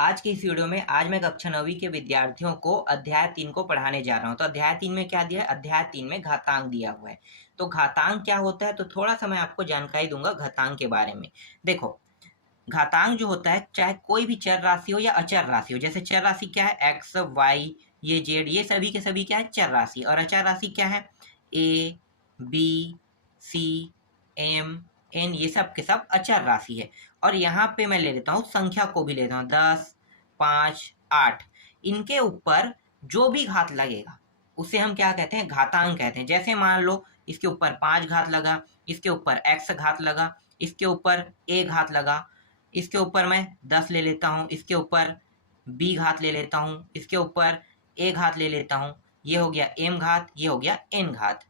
आज की इस वीडियो में आज मैं कक्षा 9वीं के विद्यार्थियों को अध्याय 3 को पढ़ाने जा रहा हूं। तो अध्याय 3 में क्या दिया है? अध्याय 3 में घातांक दिया हुआ है। तो घातांक क्या होता है, तो थोड़ा सा मैं आपको जानकारी दूंगा घातांक के बारे में। देखो, घातांक जो होता है, चाहे कोई भी चर राशि हो या अचर राशि हो। जैसे चर राशि क्या है? एक्स, वाई, ये जेड, ये सभी के सभी क्या है? चर राशि। और अचर राशि क्या है? ए, बी, सी, एम, एन, ये सब के सब अचर राशि है। और यहाँ पे मैं ले लेता हूँ संख्या को भी लेता हूँ, 10, 5, 8। इनके ऊपर जो भी घात लगेगा उसे हम क्या कहते हैं? घातांक कहते हैं। जैसे मान लो इसके ऊपर 5 घात लगा, इसके ऊपर x घात लगा, इसके ऊपर a घात लगा, इसके ऊपर मैं 10 ले लेता हूँ, इसके ऊपर b घात ले लेता हूँ, इसके ऊपर a घात ले लेता हूँ। ये हो गया m घात, ये हो गया n घात।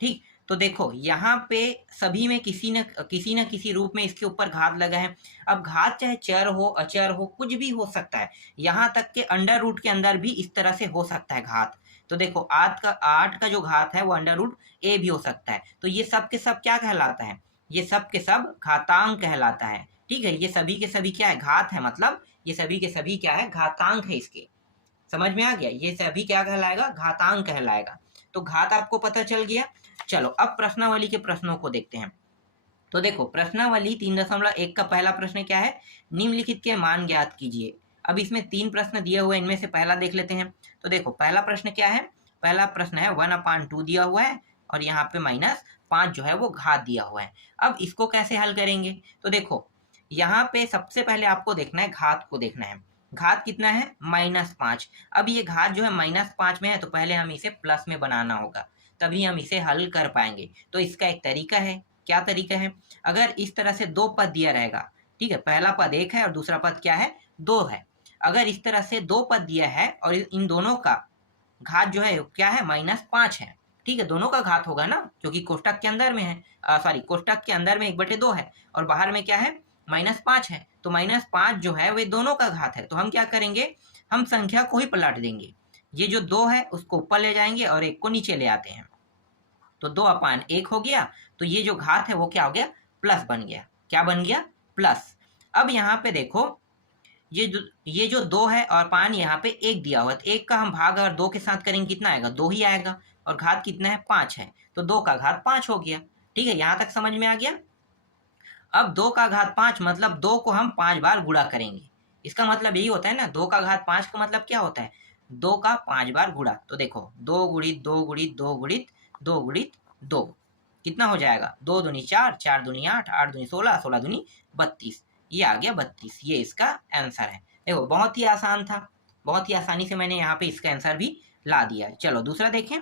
ठीक, तो देखो यहाँ पे सभी में किसी न किसी रूप में इसके ऊपर घात लगा है। अब घात चाहे चर हो, अचर हो, कुछ भी हो सकता है। यहाँ तक के अंडर रूट के अंदर भी इस तरह से हो सकता है घात। तो देखो, 8 का जो घात है वो अंडर रूट ए भी हो सकता है। तो ये सब के सब क्या कहलाता है? ये सब के सब घातांक कहलाता है। ठीक है, ये सभी के सभी क्या है? घात है, मतलब ये सभी के सभी क्या है? घातांक है इसके। समझ में आ गया? ये सभी क्या कहलाएगा? घातांक कहलाएगा। तो घात आपको पता चल गया। चलो अब प्रश्नावली के प्रश्नों को देखते हैं। तो देखो, प्रश्नावली 3.1 का पहला प्रश्न क्या है? निम्नलिखित के मान ज्ञात कीजिए। अब इसमें 3 प्रश्न दिए हुए, इनमें से पहला देख लेते हैं। तो देखो, पहला प्रश्न क्या है? पहला प्रश्न है 1/2 दिया हुआ है और यहाँ पे -5 जो है वो घात दिया हुआ है। अब इसको कैसे हल करेंगे? तो देखो, यहाँ पे सबसे पहले आपको देखना है, घात को देखना है। घात कितना है? -5। अब ये घात जो है -5 में है, तो पहले हम इसे प्लस में बनाना होगा, तभी हम इसे हल कर पाएंगे। तो इसका एक तरीका है। क्या तरीका है? अगर इस तरह से 2 पद दिया रहेगा, ठीक है, पहला पद 1 है और दूसरा पद क्या है? 2 है। अगर इस तरह से 2 पद दिया है और इन दोनों का घात जो है क्या है? -5 है। ठीक है, दोनों का घात होगा ना, क्योंकि कोष्टक के अंदर में है, सॉरी, कोष्टक के अंदर में 1/2 है और बाहर में क्या है? -5 है। तो -5 जो है वे दोनों का घात है। तो हम क्या करेंगे? हम संख्या को ही पलट देंगे। ये जो 2 है उसको ऊपर ले जाएंगे और 1 को नीचे ले आते हैं। तो 2/1 हो गया। तो ये जो घात है वो क्या हो गया? प्लस बन गया। क्या बन गया? प्लस। अब यहाँ पे देखो, ये जो 2 है और पान यहाँ पे 1 दिया हुआ है, तो 1 का हम भाग अगर 2 के साथ करेंगे कितना आएगा? 2 ही आएगा। और घात कितना है? 5 है। तो 2 का घात 5 हो गया। ठीक है, यहाँ तक समझ में आ गया। अब 2 का घात 5 मतलब 2 को हम 5 बार गुणा करेंगे। इसका मतलब यही होता है ना, 2 का घात 5 का मतलब क्या होता है? 2 का 5 बार गुणा। तो देखो, 2 गुणित 2 गुणित 2 गुणित 2 गुणित 2 कितना हो जाएगा? 2 दूनी 4, 4 दूनी 8, 8 दूनी 16, 16 दूनी 32। ये आ गया 32। ये इसका आंसर है। देखो, बहुत ही आसान था, बहुत ही आसानी से मैंने यहाँ पे इसका आंसर भी ला दिया है। चलो दूसरा देखें।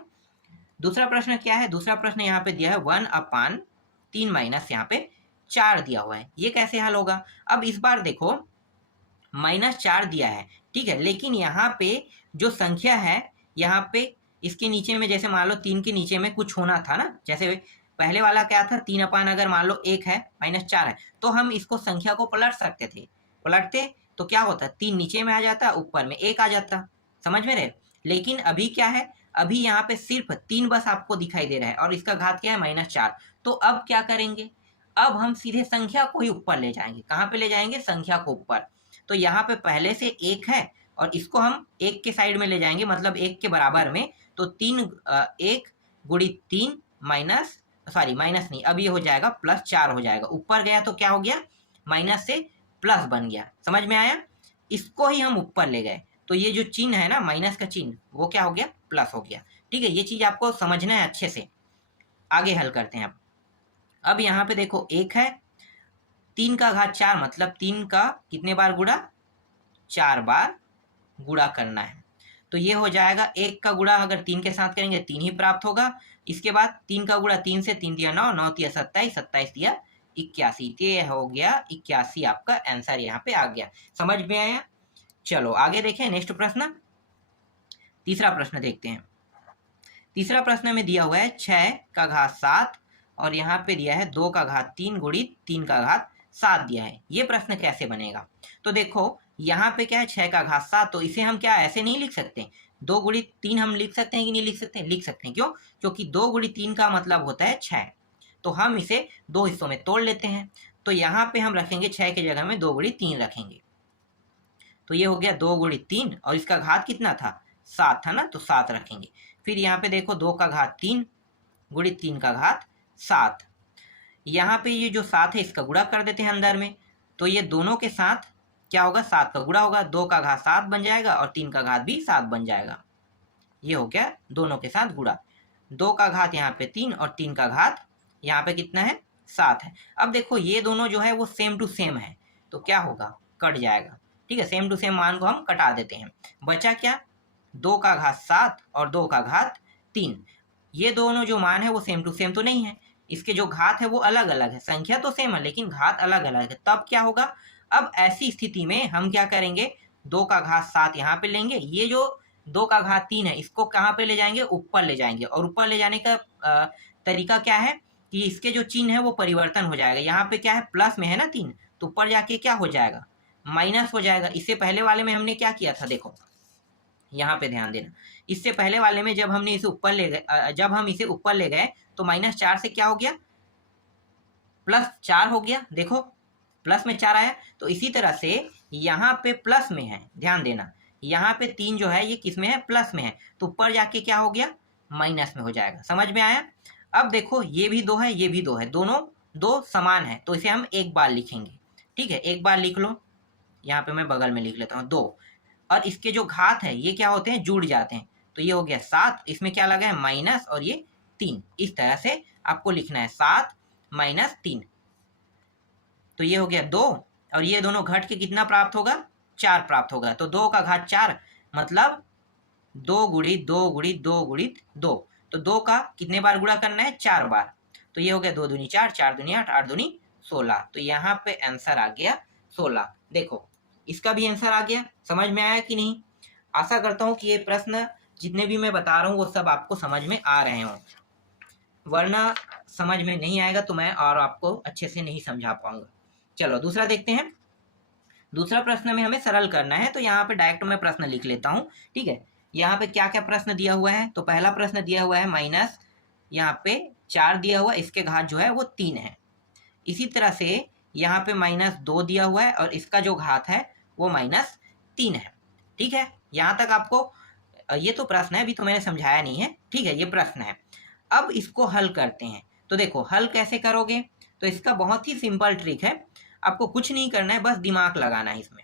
दूसरा प्रश्न क्या है? दूसरा प्रश्न यहाँ पे दिया है 1/3 माइनस यहाँ पे 4 दिया हुआ है। ये कैसे हल होगा? अब इस बार देखो, -4 दिया है, ठीक है, लेकिन यहाँ पे जो संख्या है, यहाँ पे इसके नीचे में, जैसे मान लो 3 के नीचे में कुछ होना था ना, जैसे पहले वाला क्या था? 3/, अगर मान लो 1 है, -4 है, तो हम इसको संख्या को पलट सकते थे। पलटते तो क्या होता? 3 नीचे में आ जाता, ऊपर में 1 आ जाता। समझ में रहे? लेकिन अभी क्या है? अभी यहाँ पे सिर्फ 3 बस आपको दिखाई दे रहा है और इसका घात क्या है? -4। तो अब क्या करेंगे? अब हम सीधे संख्या को ही ऊपर ले जाएंगे। कहाँ पे ले जाएंगे? संख्या को ऊपर। तो यहाँ पे पहले से 1 है और इसको हम 1 के साइड में ले जाएंगे, मतलब 1 के बराबर में। तो 1 गुणित 3 माइनस, सॉरी माइनस नहीं, अब ये हो जाएगा +4 हो जाएगा। ऊपर गया तो क्या हो गया? माइनस से प्लस बन गया। समझ में आया? इसको ही हम ऊपर ले गए, तो ये जो चिन्ह है ना, माइनस का चिन्ह, वो क्या हो गया? प्लस हो गया। ठीक है, ये चीज आपको समझना है अच्छे से। आगे हल करते हैं। अब यहाँ पे देखो, 1 है, 3 का घात 4 मतलब 3 का कितने बार गुणा? 4 बार गुणा करना है। तो ये हो जाएगा, 1 का गुणा अगर 3 के साथ करेंगे 3 ही प्राप्त होगा। इसके बाद 3 का गुणा 3 से, 3 दिया 9, 9 दिया 27, 27 दिया 81। तो ये हो गया 81, आपका आंसर यहाँ पे आ गया। समझ में आया? चलो आगे देखें, नेक्स्ट प्रश्न। तीसरा प्रश्न देखते हैं। तीसरा प्रश्न में दिया हुआ है 6 का घात 7 और यहाँ पे दिया है 2 का घात 3 गुणित 3 का घात 7 दिया है। ये प्रश्न कैसे बनेगा? तो देखो, यहाँ पे क्या है? 6 का घात 7, तो इसे हम क्या ऐसे नहीं लिख सकते? 2 गुणित 3 हम लिख सकते हैं कि नहीं लिख सकते? लिख सकते हैं। क्यों? क्योंकि 2 गुणित 3 का मतलब होता है 6। तो हम इसे 2 हिस्सों में तोड़ लेते हैं। तो यहाँ पे हम रखेंगे 6 की जगह में 2 गुणित 3 रखेंगे। तो ये हो गया 2 गुणित 3 और इसका घात कितना था 7 था ना, तो 7 रखेंगे। फिर यहाँ पे देखो 2 का घात 3 गुणित 3 का घात 7। यहाँ पे ये जो 7 है इसका गुणा कर देते हैं अंदर में, तो ये दोनों के साथ क्या होगा 7 का गुणा होगा, 2 का घात 7 बन जाएगा और 3 का घात भी 7 बन जाएगा। ये हो गया दोनों के साथ गुणा, 2 का घात यहाँ पे 3 और 3 का घात यहाँ पे कितना है 7 है। अब देखो ये दोनों जो है वो सेम टू सेम है, तो क्या होगा कट जाएगा। ठीक है, सेम टू सेम मान को हम कटा देते हैं। बचा क्या 2 का घात 7 और 2 का घात 3। ये दोनों जो मान है वो सेम टू सेम तो नहीं है, इसके जो घात है वो अलग अलग है, संख्या तो सेम है लेकिन घात अलग अलग है। तब क्या होगा, अब ऐसी स्थिति में हम क्या करेंगे 2 का घात 7 यहाँ पे लेंगे, ये जो 2 का घात 3 है इसको कहाँ पे ले जाएंगे ऊपर ले जाएंगे, और ऊपर ले जाने का तरीका क्या है कि इसके जो चिन्ह है वो परिवर्तन हो जाएगा। यहाँ पे क्या है प्लस में है ना 3, तो ऊपर जाके क्या हो जाएगा माइनस हो जाएगा। इससे पहले वाले में हमने क्या किया था, देखो यहाँ पे ध्यान देना, इससे पहले वाले में जब हमने इसे ऊपर ले गए, जब हम इसे ऊपर ले गए तो -4 से क्या हो गया +4 हो गया। देखो प्लस में 4 आया, तो इसी तरह से यहाँ पे प्लस में है, ध्यान देना यहाँ पे 3 जो है ये किस में है प्लस में है, तो ऊपर जाके क्या हो गया माइनस में हो जाएगा। समझ में आया। अब देखो ये भी 2 है ये भी 2 है, दोनों 2 समान है, तो इसे हम एक बार लिखेंगे। ठीक है, एक बार लिख लो, यहाँ पे मैं बगल में लिख लेता हूँ 2, और इसके जो घात है ये क्या होते हैं जुड़ जाते हैं, तो ये हो गया 7, इसमें क्या लगा है माइनस और ये 3। इस तरह से आपको लिखना है 7 - 3, तो ये हो गया 2, और ये दोनों घट के कितना प्राप्त होगा 4 प्राप्त होगा। तो 2 का घात 4 मतलब 2 गुणित 2 गुणित 2 गुणित 2, तो 2 का कितने बार गुणा करना है 4 बार, तो ये हो गया 2 दूनी 4, 4 दूनी 8, 8 दूनी 16, तो यहाँ पे आंसर आ गया 16। देखो इसका भी आंसर आ गया। समझ में आया कि नहीं। आशा करता हूँ कि ये प्रश्न जितने भी मैं बता रहा हूँ वो सब आपको समझ में आ रहे हों, वरना समझ में नहीं आएगा तो मैं और आपको अच्छे से नहीं समझा पाऊंगा। चलो दूसरा देखते हैं। दूसरा प्रश्न में हमें सरल करना है, तो यहाँ पे डायरेक्ट मैं प्रश्न लिख लेता हूँ। ठीक है, यहाँ पे क्या क्या प्रश्न दिया हुआ है, तो पहला प्रश्न दिया हुआ है माइनस यहाँ पे 4 दिया हुआ है, इसके घात जो है वो 3 है। इसी तरह से यहाँ पे -2 दिया हुआ है और इसका जो घात है वो -3 है। ठीक है, यहाँ तक आपको ये तो प्रश्न है, अभी तो मैंने समझाया नहीं है। ठीक है, ये प्रश्न है। अब इसको हल करते हैं, तो देखो हल कैसे करोगे, तो इसका बहुत ही सिंपल ट्रिक है, आपको कुछ नहीं करना है, बस दिमाग लगाना है इसमें।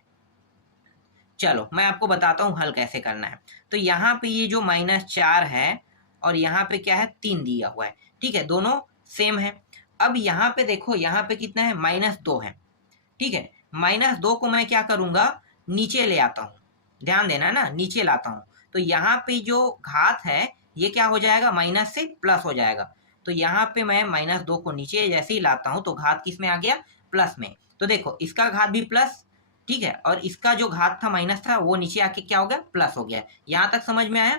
चलो मैं आपको बताता हूँ हल कैसे करना है। तो यहाँ पे ये जो -4 है और यहाँ पे क्या है 3 दिया हुआ है। ठीक है, दोनों सेम है। अब यहाँ पे देखो यहाँ पे कितना है -2 है। ठीक है, -2 को मैं क्या करूँगा नीचे ले आता हूँ, ध्यान देना ना, नीचे लाता हूँ, तो यहाँ पे जो घात है ये क्या हो जाएगा माइनस से प्लस हो जाएगा। तो यहाँ पे मैं -2 को नीचे जैसे ही लाता हूँ तो घात किस में आ गया प्लस में। तो देखो इसका घात भी प्लस, ठीक है, और इसका जो घात था माइनस था वो नीचे आके क्या हो गया प्लस हो गया। यहाँ तक समझ में आया।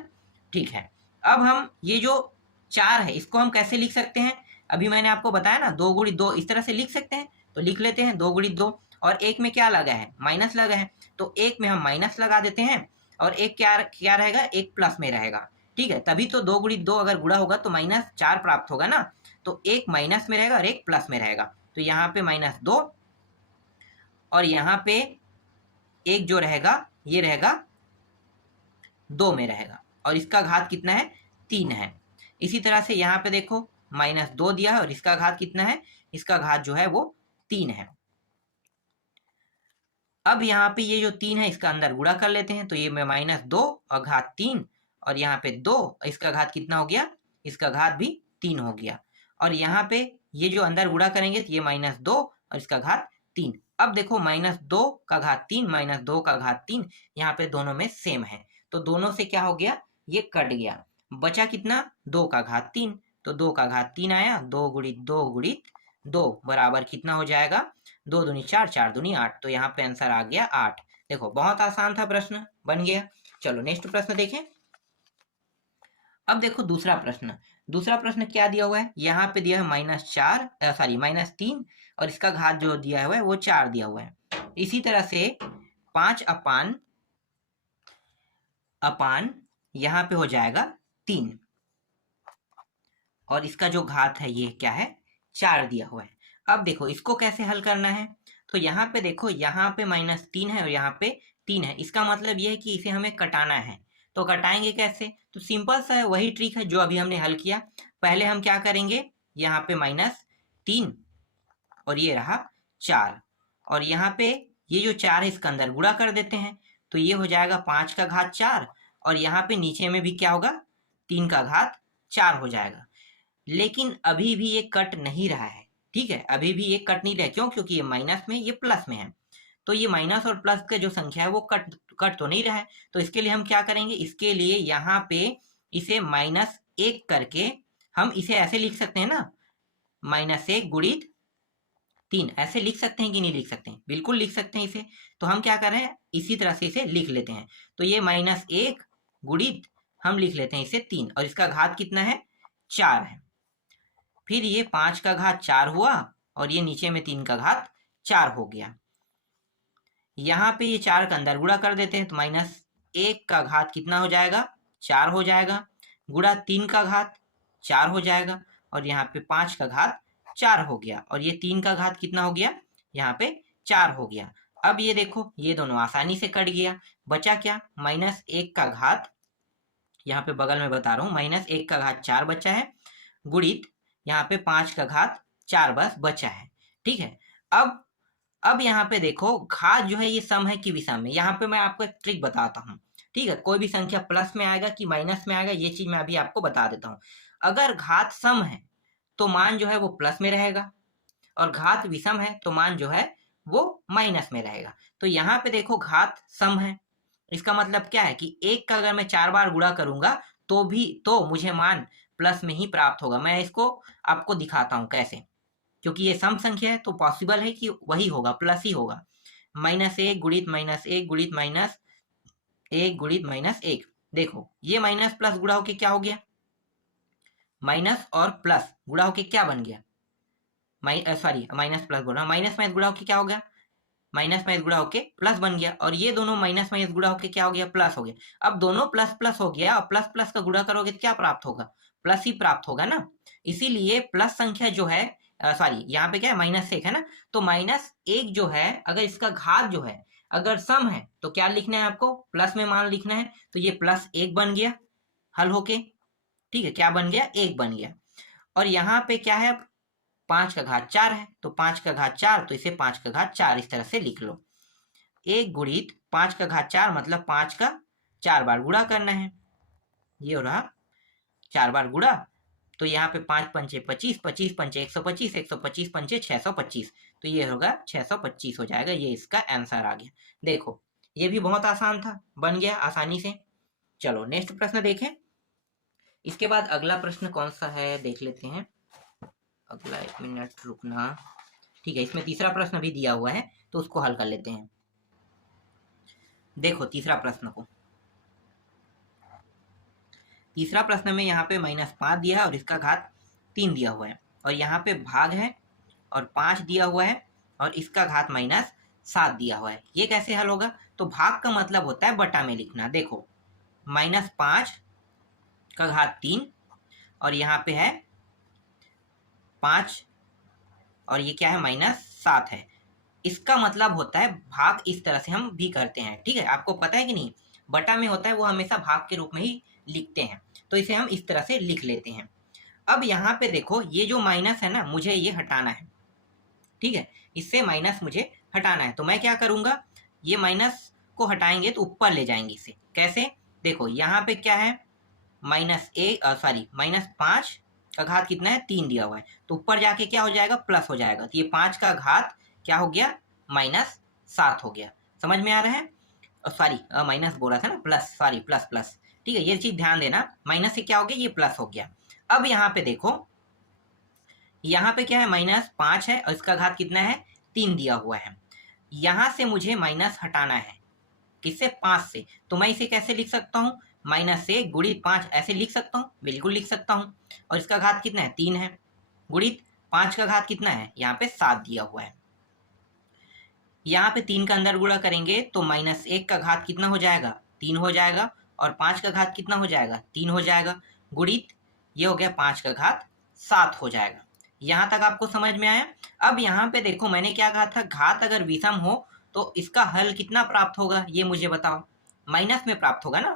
ठीक है, अब हम ये जो 4 है इसको हम कैसे लिख सकते हैं, अभी मैंने आपको बताया ना 2 गुणित 2 इस तरह से लिख सकते हैं, तो लिख लेते हैं 2 गुणित 2, और एक में क्या लगा है माइनस लगा है, तो एक में हम माइनस लगा देते हैं और एक क्या क्या रहेगा एक प्लस में रहेगा। ठीक है, तभी तो 2 गुणित 2 अगर गुणा होगा तो -4 प्राप्त होगा ना, तो एक माइनस में रहेगा और एक प्लस में रहेगा, तो यहाँ पे -2 और यहाँ पे एक जो रहेगा ये रहेगा 2 में रहेगा, और इसका घात कितना है 3 है। इसी तरह से यहाँ पे देखो -2 दिया है और इसका घात कितना है, इसका घात जो है वो 3 है। अब यहाँ पे ये जो 3 है इसका अंदर गुणा कर लेते हैं, तो ये में -2 और घात 3 और यहाँ पे 2, इसका घात कितना हो गया, इसका घात भी 3 हो गया, और यहाँ पे ये जो अंदर गुणा करेंगे तो ये -2 और इसका घात 3। अब देखो -2 का घात 3 -2 का घात 3 यहाँ पे दोनों में सेम है, तो दोनों से क्या हो गया ये कट गया, बचा कितना 2 का घात 3, तो 2 का घात 3 आया, 2 गुणित 2 गुणित 2 बराबर कितना हो जाएगा 2 दूनी 4, 4 दूनी 8, तो यहाँ पे आंसर आ गया 8। देखो बहुत आसान था, प्रश्न बन गया। चलो नेक्स्ट प्रश्न देखें। अब देखो दूसरा प्रश्न, दूसरा प्रश्न क्या दिया हुआ है, यहाँ पे दिया है -3 और इसका घात जो दिया हुआ है वो 4 दिया हुआ है। इसी तरह से 5 अपान यहाँ पे हो जाएगा 3 और इसका जो घात है ये क्या है 4 दिया हुआ है। अब देखो इसको कैसे हल करना है, तो यहाँ पे देखो यहाँ पे -3 है और यहाँ पे 3 है, इसका मतलब ये है कि इसे हमें कटाना है। तो कटाएंगे कैसे? तो सिंपल सा है, वही ट्रिक है जो अभी हमने हल किया। पहले हम क्या करेंगे, यहाँ पे -3 और ये रहा 4, और यहाँ पे ये जो 4 है इसका अंदर गुणा कर देते हैं, तो ये हो जाएगा 5 का घात 4, और यहाँ पे नीचे में भी क्या होगा, 3 का घात 4 हो जाएगा। लेकिन अभी भी ये कट नहीं रहा है, ठीक है, अभी भी ये कट नहीं रहा है। क्यों? क्योंकि ये माइनस में, ये प्लस में है, तो ये माइनस और प्लस का जो संख्या है वो कट तो नहीं रहा है। तो इसके लिए हम क्या करेंगे, इसके लिए यहाँ पे इसे -1 करके हम इसे ऐसे लिख सकते हैं ना, -1 गुणित 3, ऐसे लिख सकते हैं कि नहीं लिख सकते हैं? बिल्कुल लिख सकते हैं इसे। तो हम क्या कर रहे हैं, इसी तरह से इसे लिख लेते हैं। तो ये -1 गुणित हम लिख लेते हैं इसे 3, और इसका घात कितना है, 4 है। फिर ये 5 का घात 4 हुआ, और ये नीचे में 3 का घात 4 हो गया। यहाँ पे ये 4 का अंदर गुणा कर देते हैं, तो -1 का घात कितना हो जाएगा, 4 हो जाएगा, गुणा 3 का घात 4 हो जाएगा, और यहाँ पे 5 का घात 4 हो गया, और ये 3 का घात कितना हो गया, यहाँ पे 4 हो गया। अब ये देखो, ये दोनों आसानी से कट गया, बचा क्या, -1 का घात, यहाँ पे बगल में बता रहा हूँ, -1 का घात 4 बचा है, गुणित यहाँ पे 5 का घात 4 बस बचा है। ठीक है, अब यहाँ पे देखो, घात जो है ये सम है कि विषम है। यहाँ पे मैं आपको एक ट्रिक बताता हूँ, ठीक है, कोई भी संख्या प्लस में आएगा कि माइनस में आएगा, ये चीज मैं अभी आपको बता देता हूँ। अगर घात सम है तो मान जो है वो प्लस में रहेगा, और घात विषम है तो मान जो है वो माइनस में रहेगा। तो यहाँ पे देखो, घात सम है, इसका मतलब क्या है कि 1 का अगर मैं 4 बार गुणा करूंगा तो मुझे मान प्लस में ही प्राप्त होगा। मैं इसको आपको दिखाता हूँ कैसे, क्योंकि ये सम संख्या है तो पॉसिबल है कि वही होगा, प्लस ही होगा। -1 गुणित -1 गुणित -1 गुणित -1, देखो ये माइनस प्लस गुणा होके क्या हो गया, माइनस और प्लस गुणा होके क्या बन गया, माइनस प्लस गुणा, माइनस माइनस गुणा होके क्या हो गया, माइनस माइनस गुणा होके प्लस बन गया, और ये दोनों माइनस माइनस गुणा होके क्या हो गया, प्लस हो गया। अब दोनों प्लस प्लस हो गया, और प्लस प्लस का गुणा करोगे तो क्या प्राप्त होगा, प्लस ही प्राप्त होगा ना। इसीलिए प्लस संख्या जो है, यहाँ पे क्या है, -1 है ना, तो -1 जो है, अगर इसका घात जो है अगर सम है तो क्या लिखना है आपको, प्लस में मान लिखना है। तो ये +1 बन गया हल होके, ठीक है, क्या बन गया, 1 बन गया। और यहाँ पे क्या है, 5 का घात 4 है, तो 5 का घात 4, तो इसे 5 का घात 4 इस तरह से लिख लो। 1 गुणित 5 का घात 4, मतलब 5 का 4 बार गुणा करना है, ये हो रहा 4 बार गुणा। तो यहाँ पे 5 पंचे 25, 25 पंचे 125, 125 पंचे 625, तो ये होगा 625 हो जाएगा। ये इसका आंसर आ गया। देखो ये भी बहुत आसान था, बन गया आसानी से। चलो नेक्स्ट प्रश्न देखें। इसके बाद अगला प्रश्न कौन सा है देख लेते हैं। अगला 1 मिनट रुकना, ठीक है, इसमें तीसरा प्रश्न भी दिया हुआ है तो उसको हल कर लेते हैं। देखो तीसरा प्रश्न को, तीसरा प्रश्न में यहाँ पे -5 दिया है और इसका घात 3 दिया हुआ है, और यहाँ पे भाग है और 5 दिया हुआ है और इसका घात -7 दिया हुआ है। ये कैसे हल होगा, तो भाग का मतलब होता है बटा में लिखना। देखो -5 का घात 3 और यहाँ पे है 5 और ये क्या है, -7 है। इसका मतलब होता है भाग इस तरह से हम भी करते हैं, ठीक है, आपको पता है कि नहीं, बटा में होता है वो हमेशा भाग के रूप में ही लिखते हैं, तो इसे हम इस तरह से लिख लेते हैं। अब यहाँ पे देखो, ये जो माइनस है ना, मुझे ये हटाना है, ठीक है, इससे माइनस मुझे हटाना है। तो मैं क्या करूँगा, ये माइनस को हटाएंगे तो ऊपर ले जाएंगे इसे। कैसे, देखो यहाँ पे क्या है, -5 का घात कितना है, 3 दिया हुआ है, तो ऊपर जाके क्या हो जाएगा, प्लस हो जाएगा। तो ये 5 का घात क्या हो गया, -7 हो गया। समझ में आ रहा है, सॉरी माइनस बोला था ना, प्लस, सॉरी प्लस प्लस, ठीक है, ये चीज ध्यान देना, माइनस से क्या हो गया, ये प्लस हो गया। अब यहाँ पे देखो, यहाँ पे क्या है, -5 है और इसका घात कितना है, 3 दिया हुआ है। यहाँ से मुझे माइनस हटाना है, किससे, 5 से। तो मैं इसे कैसे लिख सकता हूँ, -1 गुणित 5 ऐसे लिख सकता हूँ, बिल्कुल लिख सकता हूँ। और इसका घात कितना है, 3 है, गुणित 5 का घात कितना है, यहाँ पे 7 दिया हुआ है। यहाँ पे 3 का अंदर गुणा करेंगे तो -1 का घात कितना हो जाएगा, 3 हो जाएगा, और 5 का घात कितना हो जाएगा, 3 हो जाएगा, गुणित ये हो गया 5 का घात 7 हो जाएगा। यहाँ तक आपको समझ में आया। अब यहाँ पे देखो, मैंने क्या कहा था, घात अगर विषम हो तो इसका हल कितना प्राप्त होगा ये मुझे बताओ। माइनस में प्राप्त होगा ना,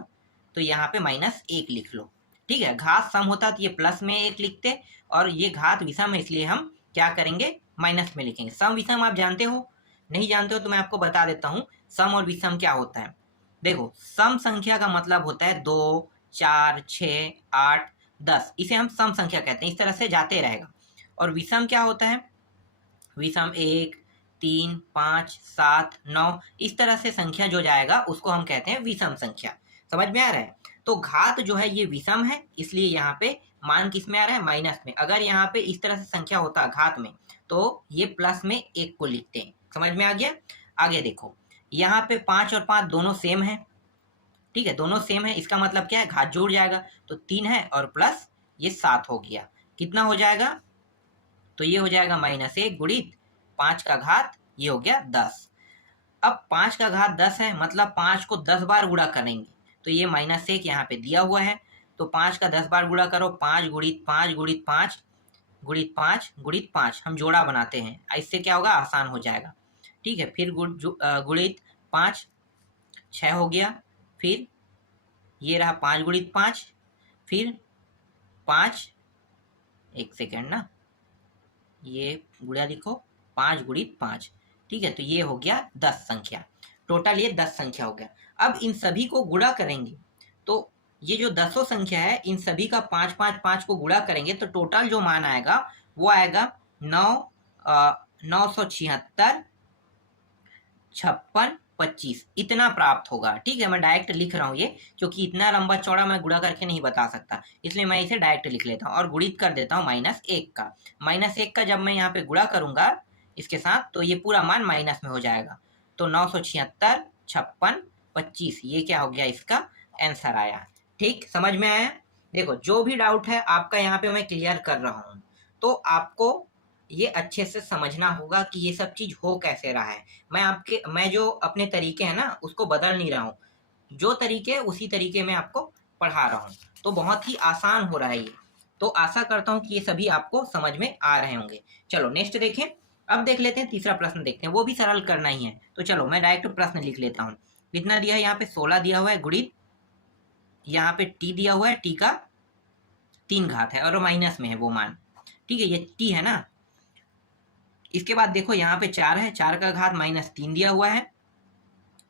तो यहाँ पे -1 लिख लो। ठीक है, घात सम होता तो ये प्लस में 1 लिखते, और ये घात विषम है इसलिए हम क्या करेंगे, माइनस में लिखेंगे। सम विषम आप जानते हो, नहीं जानते हो तो मैं आपको बता देता हूँ सम और विषम क्या होता है। देखो, सम संख्या का मतलब होता है 2, 4, 6, 8, 10, इसे हम सम संख्या कहते हैं, इस तरह से जाते रहेगा। और विषम क्या होता है, विषम 1, 3, 5, 7, 9, इस तरह से संख्या जो जाएगा उसको हम कहते हैं विषम संख्या। समझ में आ रहा है। तो घात जो है ये विषम है, इसलिए यहाँ पे मान किस में आ रहा है, माइनस में। अगर यहाँ पे इस तरह से संख्या होता घात में तो ये प्लस में 1 को लिखते हैं। समझ में आ गया। आगे देखो, यहाँ पे 5 और 5 दोनों सेम है। ठीक है, दोनों सेम है, इसका मतलब क्या है, घात जुड़ जाएगा, तो 3 है और प्लस ये 7 हो गया। कितना हो जाएगा, तो ये हो जाएगा -1 गुणित 5 का घात, ये हो गया 10। अब 5 का घात 10 है, मतलब 5 को 10 बार गुणा करेंगे, तो ये -1 यहाँ पे दिया हुआ है, तो 5 का 10 बार गुणा करो, 5 गुणित 5 गुणित 5 गुणित 5 गुणित 5, हम जोड़ा बनाते हैं, इससे क्या होगा, आसान हो जाएगा। ठीक है, फिर गुणित 5, 6 हो गया, फिर ये रहा 5 गुणित 5, फिर 5, एक सेकेंड ना, ये गुणा लिखो, 5 गुणित 5। ठीक है, तो ये हो गया 10 संख्या, टोटल ये 10 संख्या हो गया। अब इन सभी को गुणा करेंगे, तो ये जो 10 संख्या है, इन सभी का 5 5 5 को गुणा करेंगे तो टोटल जो मान आएगा वो आएगा 976, 56, 25, इतना प्राप्त होगा। ठीक है, मैं डायरेक्ट लिख रहा हूँ ये, क्योंकि इतना लंबा चौड़ा मैं गुणा करके नहीं बता सकता, इसलिए मैं इसे डायरेक्ट लिख लेता हूँ और गुणित कर देता हूँ -1 का। -1 का जब मैं यहाँ पे गुणा करूंगा इसके साथ, तो ये पूरा मान माइनस में हो जाएगा, तो 976, 56, 25, ये क्या हो गया, इसका आंसर आया। ठीक, समझ में आया। देखो, जो भी डाउट है आपका यहाँ पे मैं क्लियर कर रहा हूँ, तो आपको ये अच्छे से समझना होगा कि ये सब चीज हो कैसे रहा है। मैं जो अपने तरीके हैं ना उसको बदल नहीं रहा हूँ, जो तरीके उसी तरीके में आपको पढ़ा रहा हूँ, तो बहुत ही आसान हो रहा है ये। तो आशा करता हूँ कि ये सभी आपको समझ में आ रहे होंगे। चलो नेक्स्ट देखें। अब देख लेते हैं तीसरा प्रश्न, देखते हैं, वो भी सरल करना ही है। तो चलो मैं डायरेक्ट प्रश्न लिख लेता हूँ। कितना दिया है यहाँ पे, 16 दिया हुआ है, गुणित यहाँ पे t दिया हुआ है, t का 3 घात है और माइनस में है वो मान। ठीक है, ये t है ना। इसके बाद देखो यहाँ पे 4 है, 4 का घात -3 दिया हुआ है,